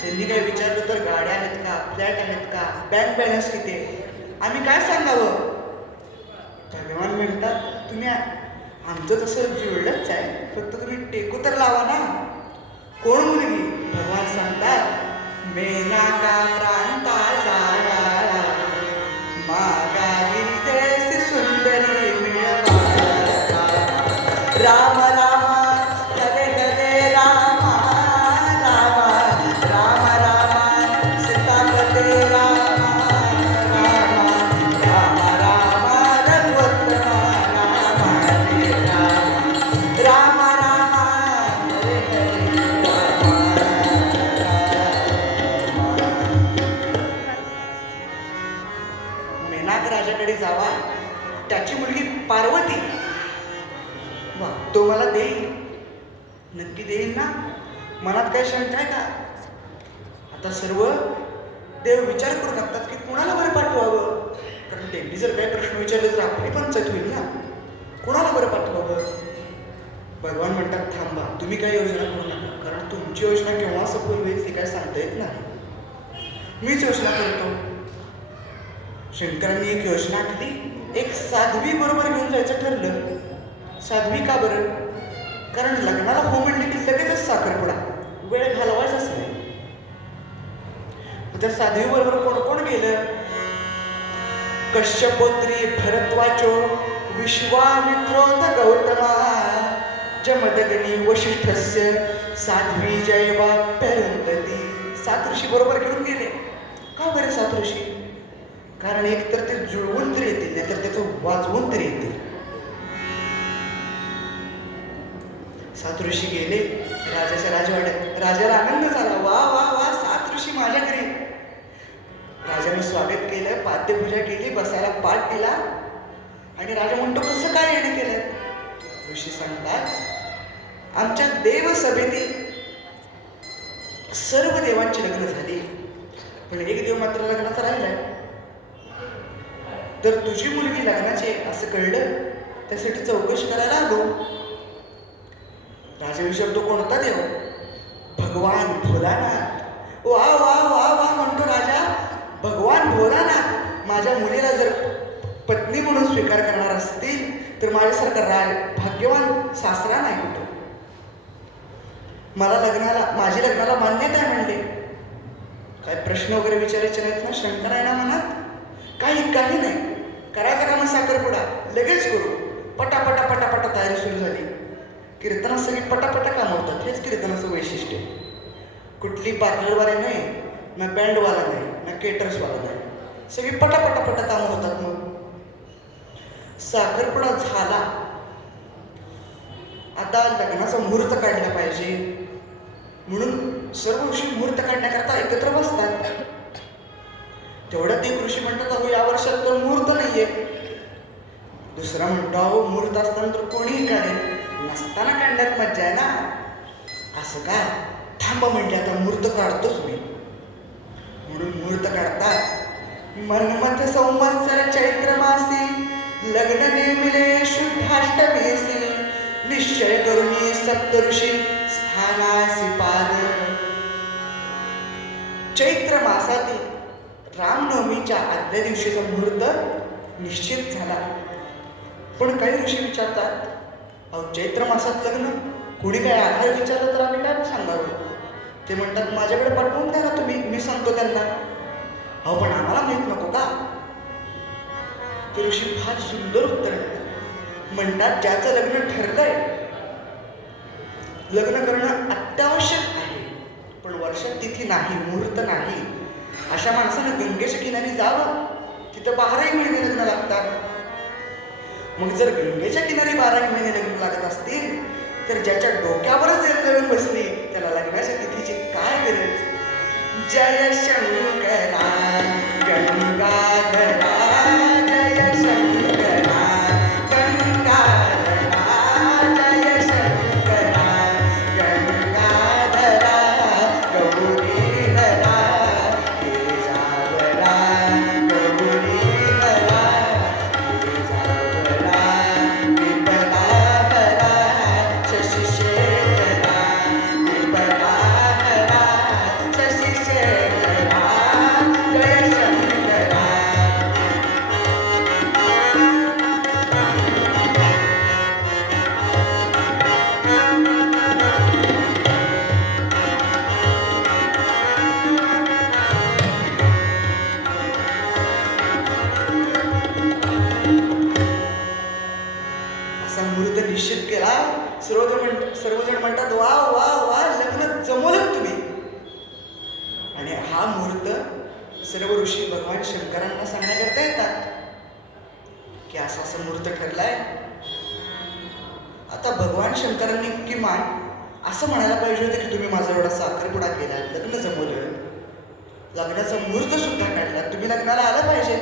त्यांनी काय विचारलं तर गाड्या आहेत का, फ्लॅट आहेत का, बँक बॅलन्स किती आहे, आम्ही काय सांगावं? भगवान म्हणतात, तुम्ही आमचं तसं जुळलंच आहे, फक्त तुम्ही टेकू तर लावा ना. कोण मुलगी? भगवान सांगतात, मेनाका प्रांता जाया मागावी जैसी सुंदरी मिळवा. राम राम हरे हरे राम राम राम राम सीतापते राम राम राम राम रघुत्तमा राम हरे राम राम राम हरे हरे राजाकडे जावा, त्याची मुलगी पार्वती, वा तो मला देईल, नक्की देईल ना. मनात काही शंका आहे का? आता सर्व देव विचार करू लागतात की कोणाला बरं पाठवावं, कारण त्यांनी जर काही प्रश्न विचारले तर आपली पंचायत होईल ना. कोणाला बरं पाठवावं? भगवान म्हणतात, थांबा, तुम्ही काही योजना करू नका, कारण तुमची योजना केव्हा सफल होईल हे काय सांगता येत नाही. मीच योजना करतो. शंकरांनी एक योजना आखली. एक साध्वी बरोबर घेऊन जायचं ठरलं. साध्वी का बरं? कारण लग्नाला हो म्हणले की लगेचच साखरपुडा, वेळ घालवायचाच नाही. त्या साध्वी बरोबर कोण कोण गेलं? कश्यपोत्री भरद्वाजो विश्वामित्रोत गौतमा जमदग्नी वशिष्ठस्य साध्वी जयवाप्यरंदती. 7 ऋषी बरोबर घेऊन गेले. का बरं 7 ऋषी? कारण एक तर ते जुळवून तरी येतील, नाहीतर त्याचं वाजवून तरी येतील. 7 ऋषी गेले राजाच्या राजवाड्यात. राजाला आनंद झाला, वा वा वा, 7 ऋषी माझ्या घरी. राजाने स्वागत केलं, पाद्यपूजा केली, बसायला पाठ दिला. आणि राजा म्हणतो, कसं काय येणं केलं? ऋषी सांगतात, आमच्या देवसभेतील सर्व देवांची लग्न झाली, पण एक देव मात्र लग्नाचा राहिलाय. तर तुझी मुलगी लग्नाची असं कळलं, त्यासाठी चौकशी करायला आलो. राजा विचारतो, कोणता देव? भगवान भोलानाथ. वा वा वा वा म्हणतो राजा, भगवान भोलानाथ माझ्या मुलीला जर पत्नी म्हणून स्वीकार करणार असतील तर माझ्यासारखा भाग्यवान सासरा नाही कुठं. माझी लग्नाला मान्यता आहे म्हणले. काय प्रश्न वगैरे विचारायचे नाहीत ना, शंका नाही ना मनात? काही नाही. करा मग साखरपुडा, लगेच करू. पटापटा पटापटा तयारी सुरू झाली. कीर्तनात सगळी पटापटा कामं होतात, हेच कीर्तनाचं वैशिष्ट्य. कुठली पार्लरवाले नाही ना, बँडवाला नाही ना, केटर्सवाला नाही, सगळी पटापटा कामं होतात. मग साखरपुडा झाला, आता लग्नाचा मुहूर्त काढला पाहिजे म्हणून सर्व ऋषी मुहूर्त काढण्याकरता एकत्र बसतात. तेवढ्यात एक ऋषी म्हणतात, अहो या वर्षात तर मुहूर्त नाहीये. दुसरा म्हणतो, अहो मुहूर्त असताना तर कोणीही काढेल, नसताना काढण्यात मज्जा आहे ना. असं का? थांबा म्हटले, आता मुहूर्त काढतोच मी. म्हणून मुहूर्त काढतात. मन्मथ संवत्सर चैत्र मासी लग्न नेमिले शुद्धाष्टमीसी निश्चय करुणी सप्तऋषी स्थानासी पाद. चैत्र मासातील रामनवमीच्या आदल्या दिवशीचा मुहूर्त निश्चित झाला. पण काही ऋषी विचारतात, अहो चैत्र मासात लग्न, कुणी काय आधार विचारलं तर आम्ही काय सांगावं? ते म्हणतात, माझ्याकडे पाठवून द्या ना तुम्ही, मी सांगतो त्यांना. अहो पण आम्हाला माहित नको का? ते ऋषी फार सुंदर उत्तर देतात. म्हणतात, ज्याचं लग्न ठरलंय, लग्न करणं अत्यावश्यक आहे, पण वर्षात तिथी नाही, मुहूर्त नाही, अशा माणसानं गंगेच्या किनारी जावं. तिथं 12 महिने लग्न लागतात. मग जर गंगेच्या किनारी 12 महिने लग्न लागत असतील, तर ज्याच्या डोक्यावरच लग्न बसली, त्याला लग्नाच्या तिथीची काय गरज? जय शंकरा गंगाधरा, जय शंकरा गंगाधरा, जय शंकरा गंगाधरा, गौरीधरा केशावरा, गौरीधरा केशावरा, विपदाभरा शशिशेखरा, विपदाभरा शशिशेखरा, जय शंकरा. असा मुहूर्त निश्चित केला. सर्वजण म्हणतात, वा वा वा, लग्न जमवलं तुम्ही. आणि हा मुहूर्त सर्व ऋषी भगवान शंकरांना सांगण्याकरता येतात की असा असा मुहूर्त ठरलाय. आता भगवान शंकरांनी किमान असं म्हणायला पाहिजे होतं की तुम्ही माझा एवढा साखरपुडा केला, लग्न जमवलं, लग्नाचा मुहूर्त सुद्धा काढला, तुम्ही लग्नाला आलं पाहिजे.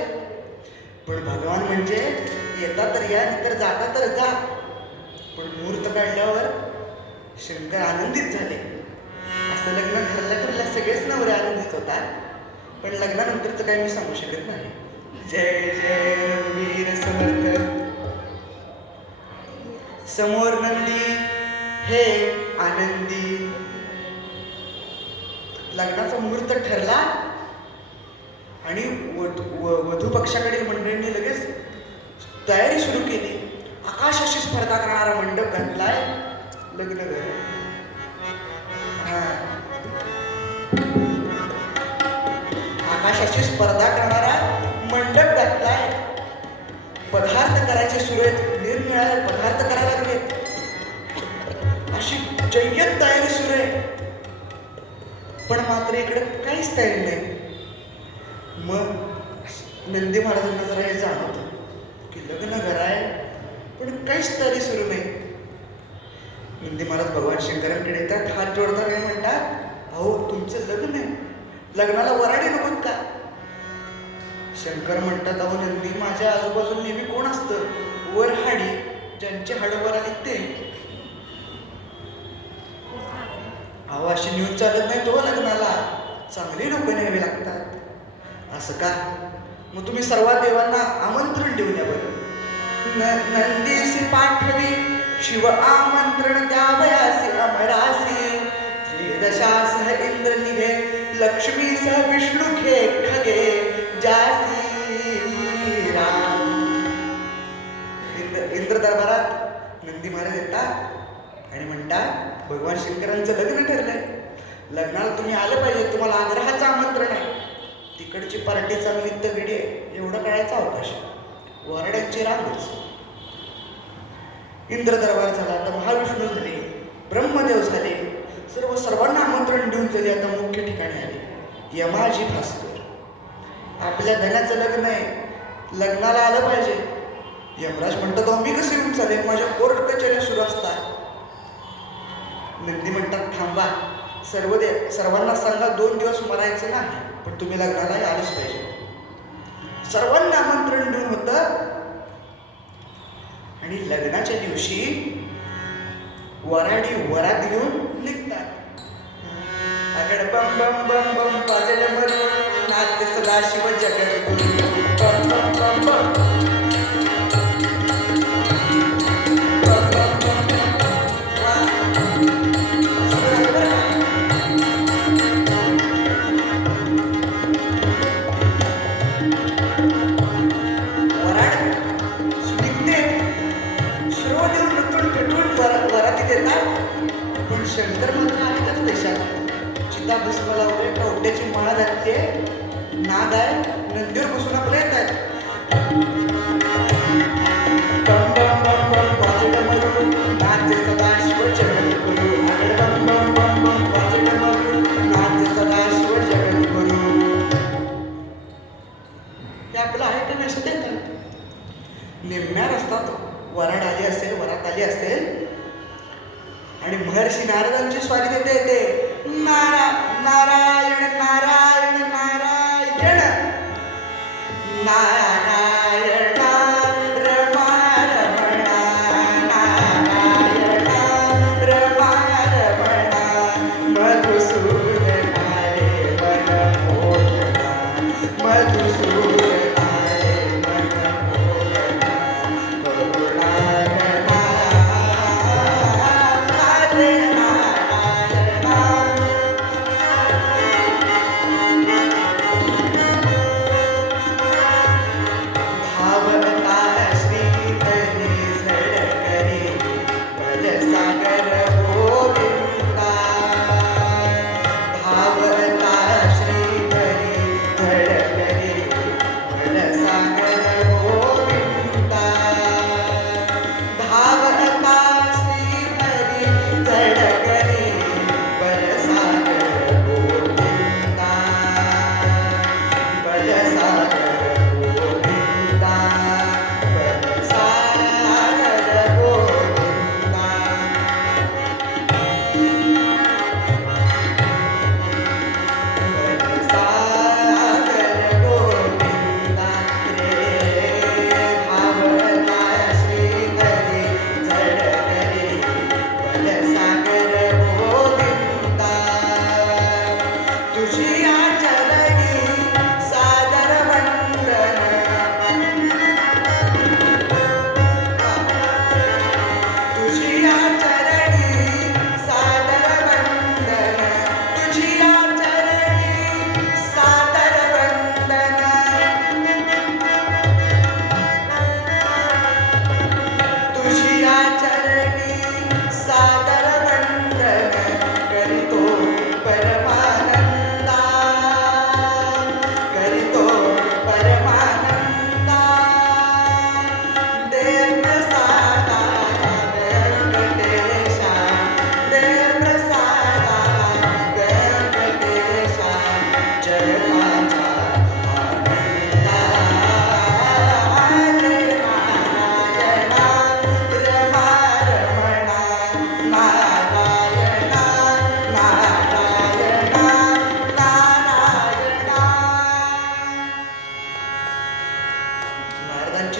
पण भगवान म्हणजे येता तर या, नंतर जाता तर जा. पण मुहूर्त काढल्यावर शंकर आनंदित झाले. असं लग्न ठरल्या सगळेच नवरे आनंदित होतात, पण लग्नानंतरचं काही मी सांगू शकत नाही. जय जय रघुवीर समर्थ. समोर नंदी हे आनंदी. लग्नाचा मुहूर्त ठरला आणि वधू पक्षाकडील मंडळींनी लगेच तयारी सुरू केली. आकाशाशी स्पर्धा करणारा मंडप घातलाय, लग्न झालं. आकाशाची स्पर्धा करणारा मंडप घातलाय. पदार्थ करायचे सुरू आहेत, निरनिराळे पदार्थ करायला लागले. अशी जय्यत तयारी सुरू आहे. पण मात्र इकडे काहीच तयारी नाही. मग नंदी महाराजांना जरा हे जाणवतं की लग्न घर आहे, पण काहीच तयारी सुरू नाही. नंदी महाराज भगवान शंकरांकडे येतात, हात जोडतात आणि म्हणतात, अहो तुमचं लग्न आहे, लग्नाला वराडी नकोत का? शंकर म्हणतात, अहो नंदी, माझ्या आजूबाजूला नेहमी कोण असतं? वरहाडी, ज्यांची हाडं वर आली ते. अहो अशी न्यूज चालत नाही तो लग्नाला, चांगली लोक न्यावी लागतात. असं का? मग तुम्ही सर्व देवांना आमंत्रण देऊन या बरं. नंदीसी पाठवी शिव आमंत्रण द्यावयासी अमरासी. त्रिदशासह इंद्र निघे, लक्ष्मी सह विष्णू खे खगे जासी राम. इंद्र दरबारात नंदी महाराज येतात आणि म्हणतात, भगवान शंकरांचं लग्न ठरलंय. लग्नाला तुम्ही आलं पाहिजे. तुम्हाला आग्रहाचं आमंत्रण आहे. तिकडची पार्टी चांगली तगडी आहे एवढं कळायचा अवकाश. वराड्यांची रांगच. इंद्र दरबार झाला, आता महाविष्णू झाले, ब्रह्मदेव झाले, सर्वांना आमंत्रण देऊन झाले. आता मुख्य ठिकाणी आले यमाजी भास्कर. आपल्या धनाचं लग्न आहे, लग्नाला आलं पाहिजे. यमराज म्हणतात मी कसे येऊन चालेल, माझ्या कोर्ट कचेऱ्या सुरू असतात. नंदी म्हणतात थांबा, सर्वांना सांगा 2 दिवस मरायचं नाही, पण तुम्ही लग्नालाही आलंच पाहिजे. सर्वांना आमंत्रण देऊन होतं. आणि लग्नाच्या दिवशी वराडी वरात घेऊन निघतात. अगड बम बम बम बम वाजलं मरून नाच सदाशिव जगद्गुरू. बम बम बम बम बम बम बम वराड निघते. सुरुवात देऊन नटून पेटून वराती देतात. पण शंकर मात्र आहेतच देशात. चिता भस्म लावले, कवट्याची माळा घातली, नाद आहे, नंदीवर बसून आपल्या येत आहेत. बम बम बम बम वाजलं मरून नाच सदाशिव जगद्गुरू. बम बम बम बम वाजलं मरून नाच सदाशिव जगद्गुरू. हे आपलं आहे का नाही असं देतात. निम्म्या रस्त्यात वराड आली असेल, वरात आली असेल आणि महर्षी नारदांची स्वारी देते येते. नारायण नारायण नारायण नारायण रमा रमणा नारायण रमा रमणा मधुसूदन आले मन मोहना मधुसूदन आले मन मोहना करुणागना हरे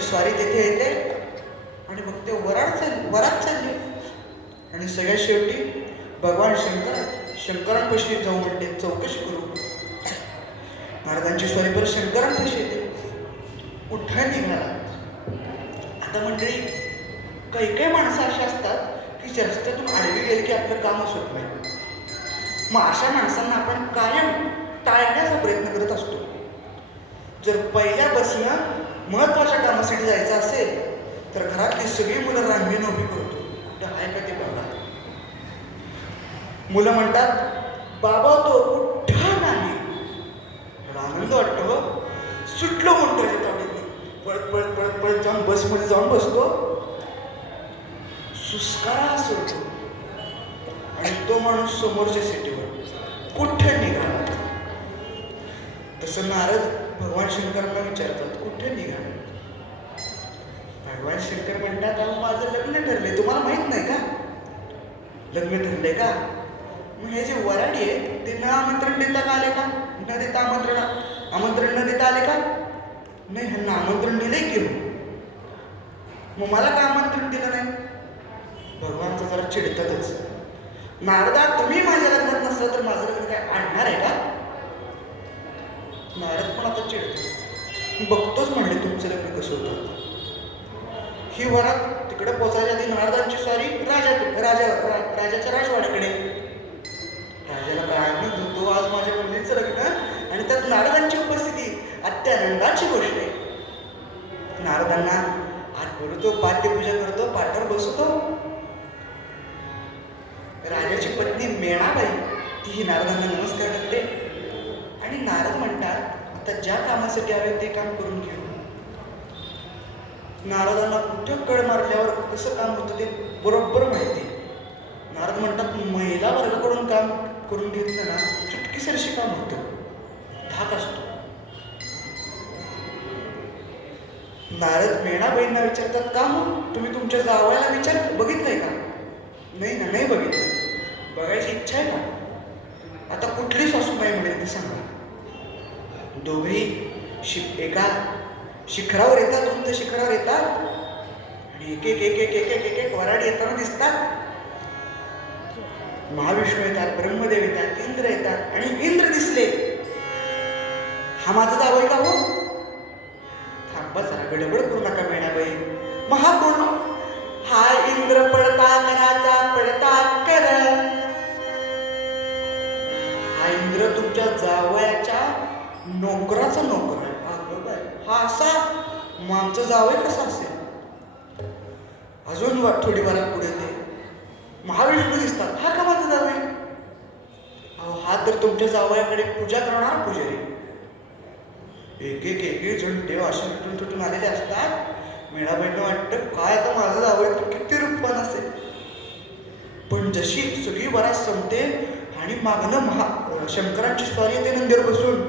स्वारी तिथे येते आणि मग ते वरात चालली आणि सगळ्यात शेवटी भगवान शंकरांपाशी जाऊ म्हणते चौकशी करू. महाराजांची स्वारी परत शंकरांपाशी येते. उठा निघाला. आता मंडळी काही माणसं अशी असतात की रस्त्यातून आडवी गेली की आपलं कामच होत नाही. मग अशा माणसांना आपण कायम टाळण्याचा प्रयत्न करत असतो. जर पहिल्या बसनं महत्त्वाच्या कामासाठी जायचं असेल तर घरातली सगळी मुलं रांगेनं उभी करतो. कुठं आहे का ते बघा. मुलं म्हणतात बाबा तो कुठा नाही. मला आनंद वाटतो हो. सुटलो म्हणतो तावडीतनं. पळत पळत पळत पळत जाऊन बसमध्ये जाऊन बसतो. सुस्कारा सोडतो आणि तो माणूस समोरच्या सीटीवर कुठे निघाला. तसं नारद भगवान शंकरांना विचारतात कुठे निघाला. भगवान शंकर म्हणतात अहो माझं लग्न ठरलंय. तुम्हाला माहित नाही का लग्न ठरलंय का. मग हे जे वराडी आहे ते न आमंत्रण देता का आले का. न देता आमंत्रण न देता आले का. नाही ह्यांना आमंत्रण दिलंय की मग मला का आमंत्रण दिलं नाही. भगवानचं जरा चिडतातच. नारदा तुम्ही माझ्या लग्नात नसलं तर माझं लग्न काय आणणार आहे का. नारद पण आता चिडतो. बघतोच म्हणले तुमचं लग्न कसं होतं. ही वरात तिकडे पोचायच्या आधी नारदांची स्वारी राजाच्या राजवाड्याकडे. राजाला काय आनंद होतो आज माझ्या मुलीचं लग्न आणि त्यात नारदांची उपस्थिती अत्यानंदाची गोष्ट आहे. नारदांना हात बोलतो पाद्यपूजा करतो पाठावर बसतो. राजाची पत्नी मेणाबाई तीही नारदांना नमस्कार करते आणि नारद म्हणतात आता ज्या कामासाठी आले ते काम करून घेऊ. नारदांना कुठं कळ मारल्यावर कसं काम होतं ते बरोबर माहिती. नारद म्हणतात महिला वर्गाकडून काम करून घेतलं ना चुटकीसरशी काम होतं. धाक असतो. नारद मेणाबाईंना विचारतात का हो तुम्ही तुमच्या जावयाला विचार बघितलंय का. नाही ना नाही बघितलं. बघायची इच्छा आहे का. आता कुठली सासूबाई मिळेल ते सांगा. दोघेही एका शिखरावर येतात. उंच शिखरावर येतात आणि एक एक एक एक एक एक एक एक वराडी येताना दिसतात. महाविष्णू येतात ब्रह्मदेव येतात इंद्र येतात आणि इंद्र दिसले. हा माझा जावई का हो. थांबा जरा गडबड करू नका मेणाबाई. महा कोण. हा इंद्र पडता कराचा पडता कर. हा इंद्र तुमच्या जावयाच्या नोकराचा नोकर आहे. हा असा मग आमचं जावई कसा असेल. अजून थोडी वरात पुढे ते महाविष्णू दिसतात. हा का माझा जावई. अहो हा तर तुमच्या जावयाकडे पूजा करणार पुजारी. एक एक एक एक जण देव अशा तुटून आलेले असतात. मेणाबाईंना वाटतं काय आता माझं जावई तर किती रूपवान असेल. पण जशी सगळी वरात संपते आणि मागणं शंकरांची स्वारी येते नंदीवर बसून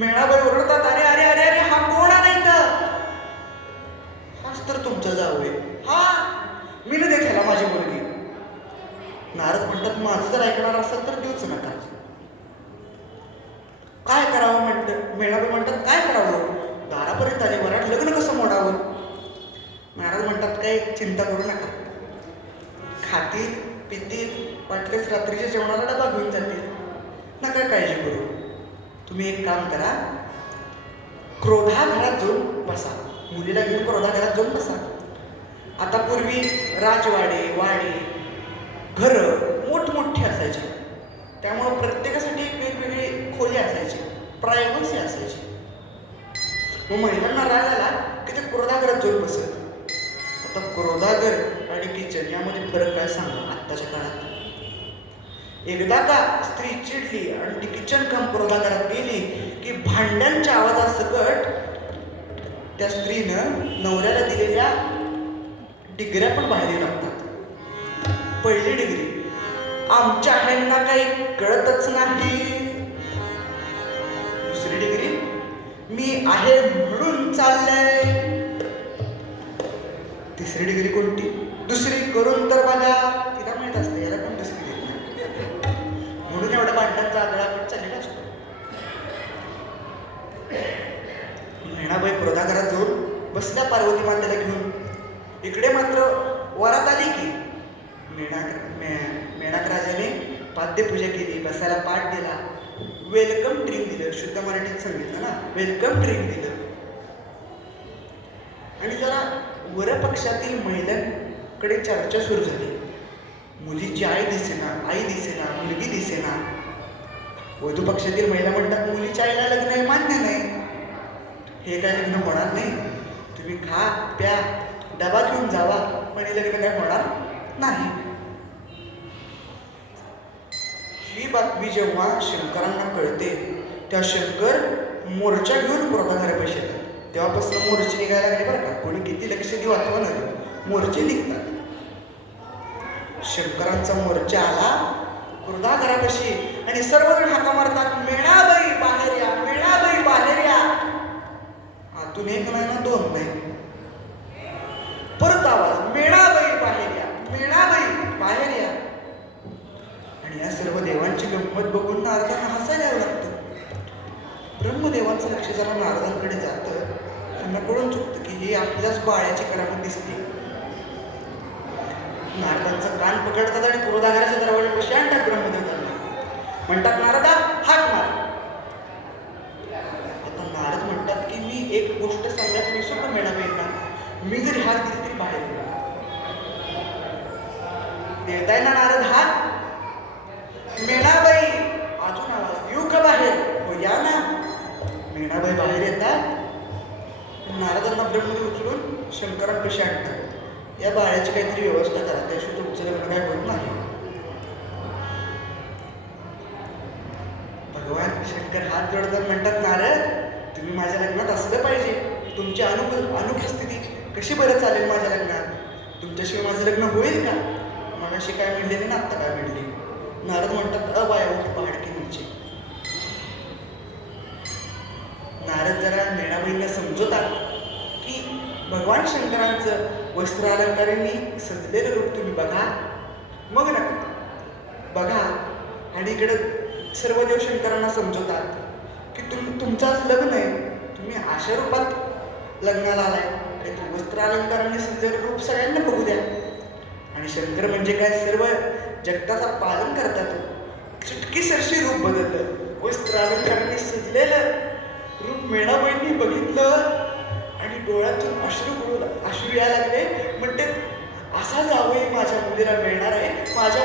मेणाबाई ओरडतात अरे अरे अरे अरे हा कोण आला इथं. हाच तर तुमचा जावई. हा मी न देत ह्याला माझी मुलगी. नारद म्हणतात माझं जर ऐकणार असेल तर देऊच नका. काय करावं म्हणतं. मेणाबाई म्हणतात काय करावं. दारापर्यंत आली वरात लग्न कसं मोडावं. नारद म्हणतात काही चिंता करू नका. खाती पिती वाटलेच रात्रीच्या जेवणाला डबा घेऊन जाते. नका काळजी करू. तुम्ही एक काम करा क्रोधा घरात जाऊन बसा. मुलीला घेऊन क्रोधा घरात जाऊन बसा. आता पूर्वी राजवाडे वाडे घरं मोठमोठी असायची. त्यामुळं प्रत्येकासाठी एक वेगवेगळी खोली असायची. प्रायव्हसी असायची. मग महिलांना राग आला की ते क्रोधाघरात जाऊन बसत. आता क्रोधागर आणि किचन यामध्ये फरक काय सांगा आत्ताच्या काळात. एकदा का स्त्री चिडली आणि ती किचन काम क्रोधाघरात गेली की भांड्यांच्या आवाजासकट त्या स्त्रीनं नवऱ्याला दिलेल्या डिग्र्या पण बाहेर लागतात. पहिली डिग्री आमच्या ह्यांना काही कळतच नाही. दुसरी डिग्री मी आहे म्हणून चाललंय. तिसरी डिग्री कोणती. दुसरी करून तर बघा. तिला माहित असते याला पण दुसरी देत नाही म्हणून एवढा भांडणांचा आदळापट चाललेला असतो. मेणाबाई क्रोधाघरात जाऊन बसल्या पार्वती मातेला घेऊन. इकडे मात्र वरात आली की मेणाक राजाने पाद्यपूजा केली. बसायला पाठ दिला. वेलकम ड्रिंक दिलं. शुद्ध मराठीत सांगितलं ना वेलकम ड्रिंक दिलं. आणि जरा वरपक्षातील महिलांकडे चर्चा सुरू झाली. मुलीची आई दिसेना मुलगी दिसेना. वधू पक्षातील महिला म्हणतात मुलीच्या आईला लग्न आहे मान्य नाही. हे काय लग्न होणार नाही. तुम्ही खा प्या डबा घेऊन जावा पण हे लग्न काय होणार नाही. ही बातमी जेव्हा शंकरांना कळते तेव्हा शंकर मोर्चा घेऊन क्रोधागारापाशी येतात. तेव्हापासून मोर्चे निघायला लागले बरं का. कोणी किती लक्ष देऊ अथवा न देऊ, मोर्चे निघतात. शंकरांचा मोर्चा आला क्रोधागारापाशी आणि सर्वजण हाका मारतात, मेणाबाई बाहेर या, मेणाबाई बाहेर या. आतून एक नाही ना दोन नाही, परत आवाज, मेणाबाई बाहेर या, मेणाबाई बाहेर या. आणि या सर्व देवांची गंमत बघून नारदांना हसायला यावं लागतं. ब्रह्मदेवांचं लक्ष जरा नारदांकडे जातं. त्यांना कळून चुकतं की ही आपल्याच बाळ्याची करामत दिसते. नारदांचं कान पकडतात आणि क्रोधागाराच्या दरवाजापाशी आणतात ब्रह्मदेव त्यांना. म्हणतात, नारदा हाक मार. आता नारद म्हणतात की मी एक गोष्ट सांगायचं विसरलो मेणाबाईंना, मी जरी हाक दिली तरी बाहेर देताय ना नारद हाक. मेणाबाई अजून आवाज, येऊ का बाहेर? हो या ना. मेणाबाई बाहेर येतात. नारदांना ब्रह्मदेव उचलून शंकरांपाशी आणतात. या बाळाची काहीतरी व्यवस्था करा, त्याशिवाय तुमचं लग्न काय होत नाही. भगवान शंकर हात जोडतात, म्हणतात, नारद तुम्ही माझ्या लग्नात असलं पाहिजे. तुमची अनुपस्थिती कशी बरं चालेल माझ्या लग्नात? तुमच्याशिवाय माझं लग्न होईल का? मगाशी काय मिळले ना आत्ता काय मिळले? नारद म्हणतात, अबाय पहाडकी नीचे. नारद जरा मेणाबाईंना समजवतात की भगवान शंकरांचं वस्त्र अलंकारांनी सजलेलं रूप तुम्ही बघा, मग नका बघा. आणि इकडं सर्व देव शंकरांना समजवतात की तुमचाच लग्न आहे, तुम्ही अशा रूपात लग्नाला आलाय, आणि वस्त्र अलंकारांनी सजलेलं रूप सगळ्यांना बघू द्या. आणि शंकर म्हणजे काय, सर्व जगताचा पालन करतात. चुटकीसरशी रूप बदललं, वस्त्र अलंकारांनी सजलेलं रूप मेणाबाईंनी बघितलं आणि डोळ्यातून अश्रू यायला लागले. म्हणते, असा जावई माझ्या मुलीला मिळणार आहे, माझ्या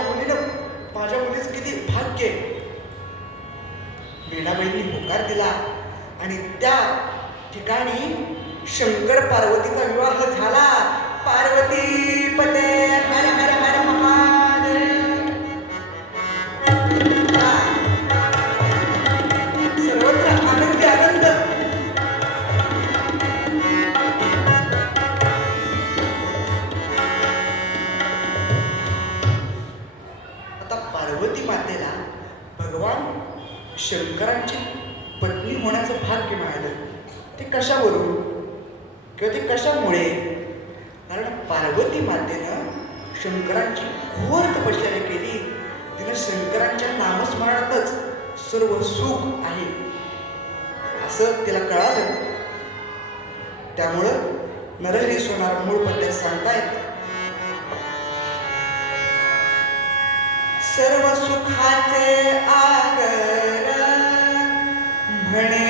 मुलीचं किती भाग्य. मेणाबाईंनी होकार दिला आणि त्या ठिकाणी शंकर पार्वतीचा विवाह झाला. पार्वती पते हर हर हर महादेव. सर्वत्र आनंदी आनंद. आता पार्वती मातेला भगवान शंकरांची पत्नी होण्याचं भाग्य मिळालं. ते कशावरून किंवा ते कशामुळे? कारण पार्वती मातेनं शंकरांची घोर तपश्चर्या केली. तिने शंकरांच्या नामस्मरणातच सर्व सुख आहे असं तिला कळालं. त्यामुळं नरहरी सोनार मूळ पद्धत सांगतायत, सर्व सुखाचे आगर म्हणे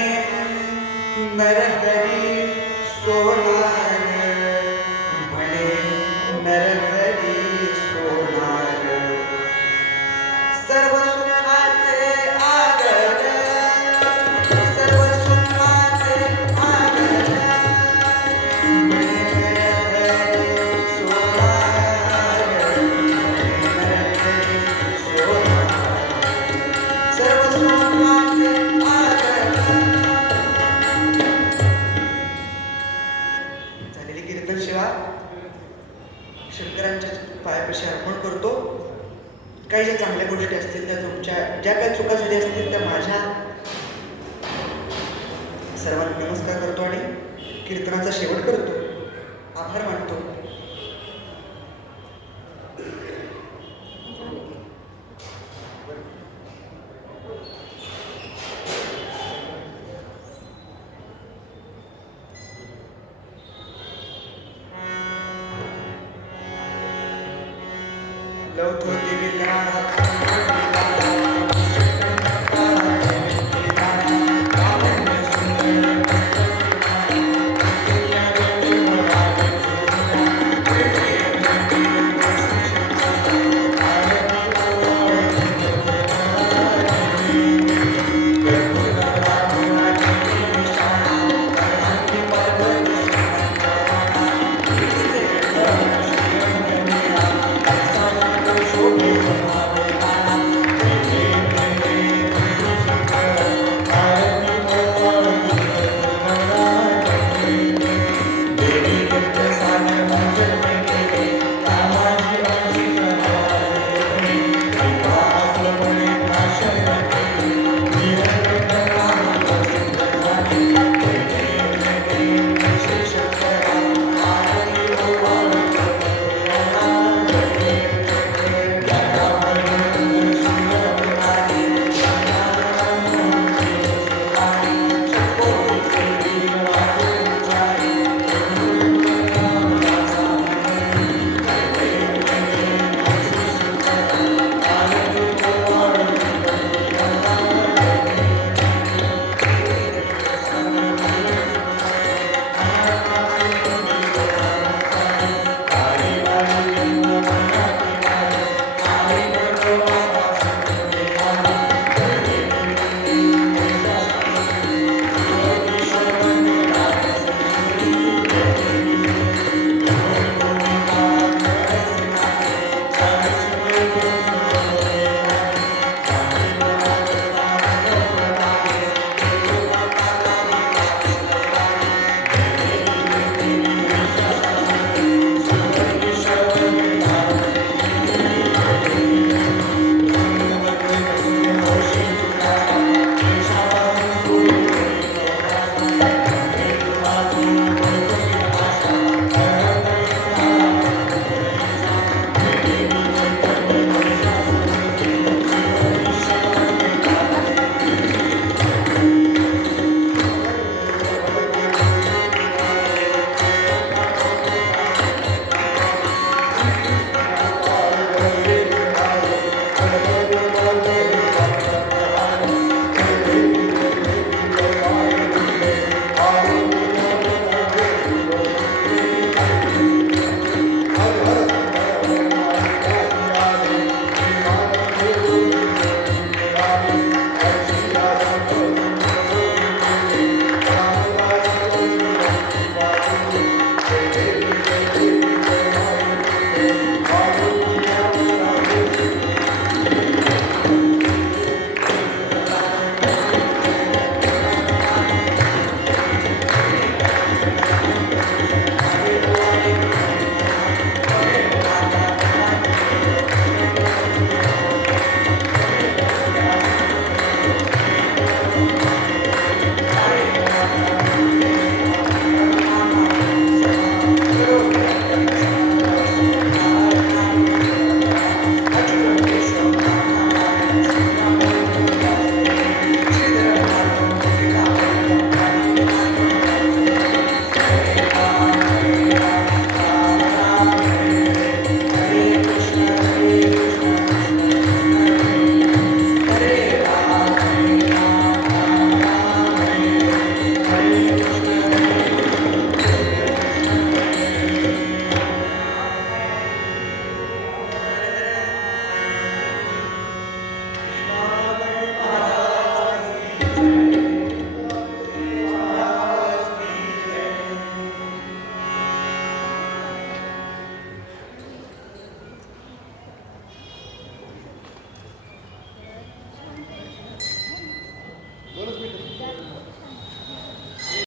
नरहरी सोनार, म्हणे नरहरी सोनार. सर्व सुखाचे आगर, सर्व सुखाचे आगर म्हणे नरहरी सोनार, नरहरी सोनार. सर्व सुखाचे आगर. झालेली कीर्तन सेवा शंकरांच्या पायापाशी अर्पण करतो. काही ज्या चांगल्या गोष्टी असतील त्या तुमच्या, ज्या काही चुका झाल्या असतील त्या माझ्या, सर्वांना नमस्कार करतो आणि कीर्तनाचा शेवट करतो. आभार मानतो. लवतो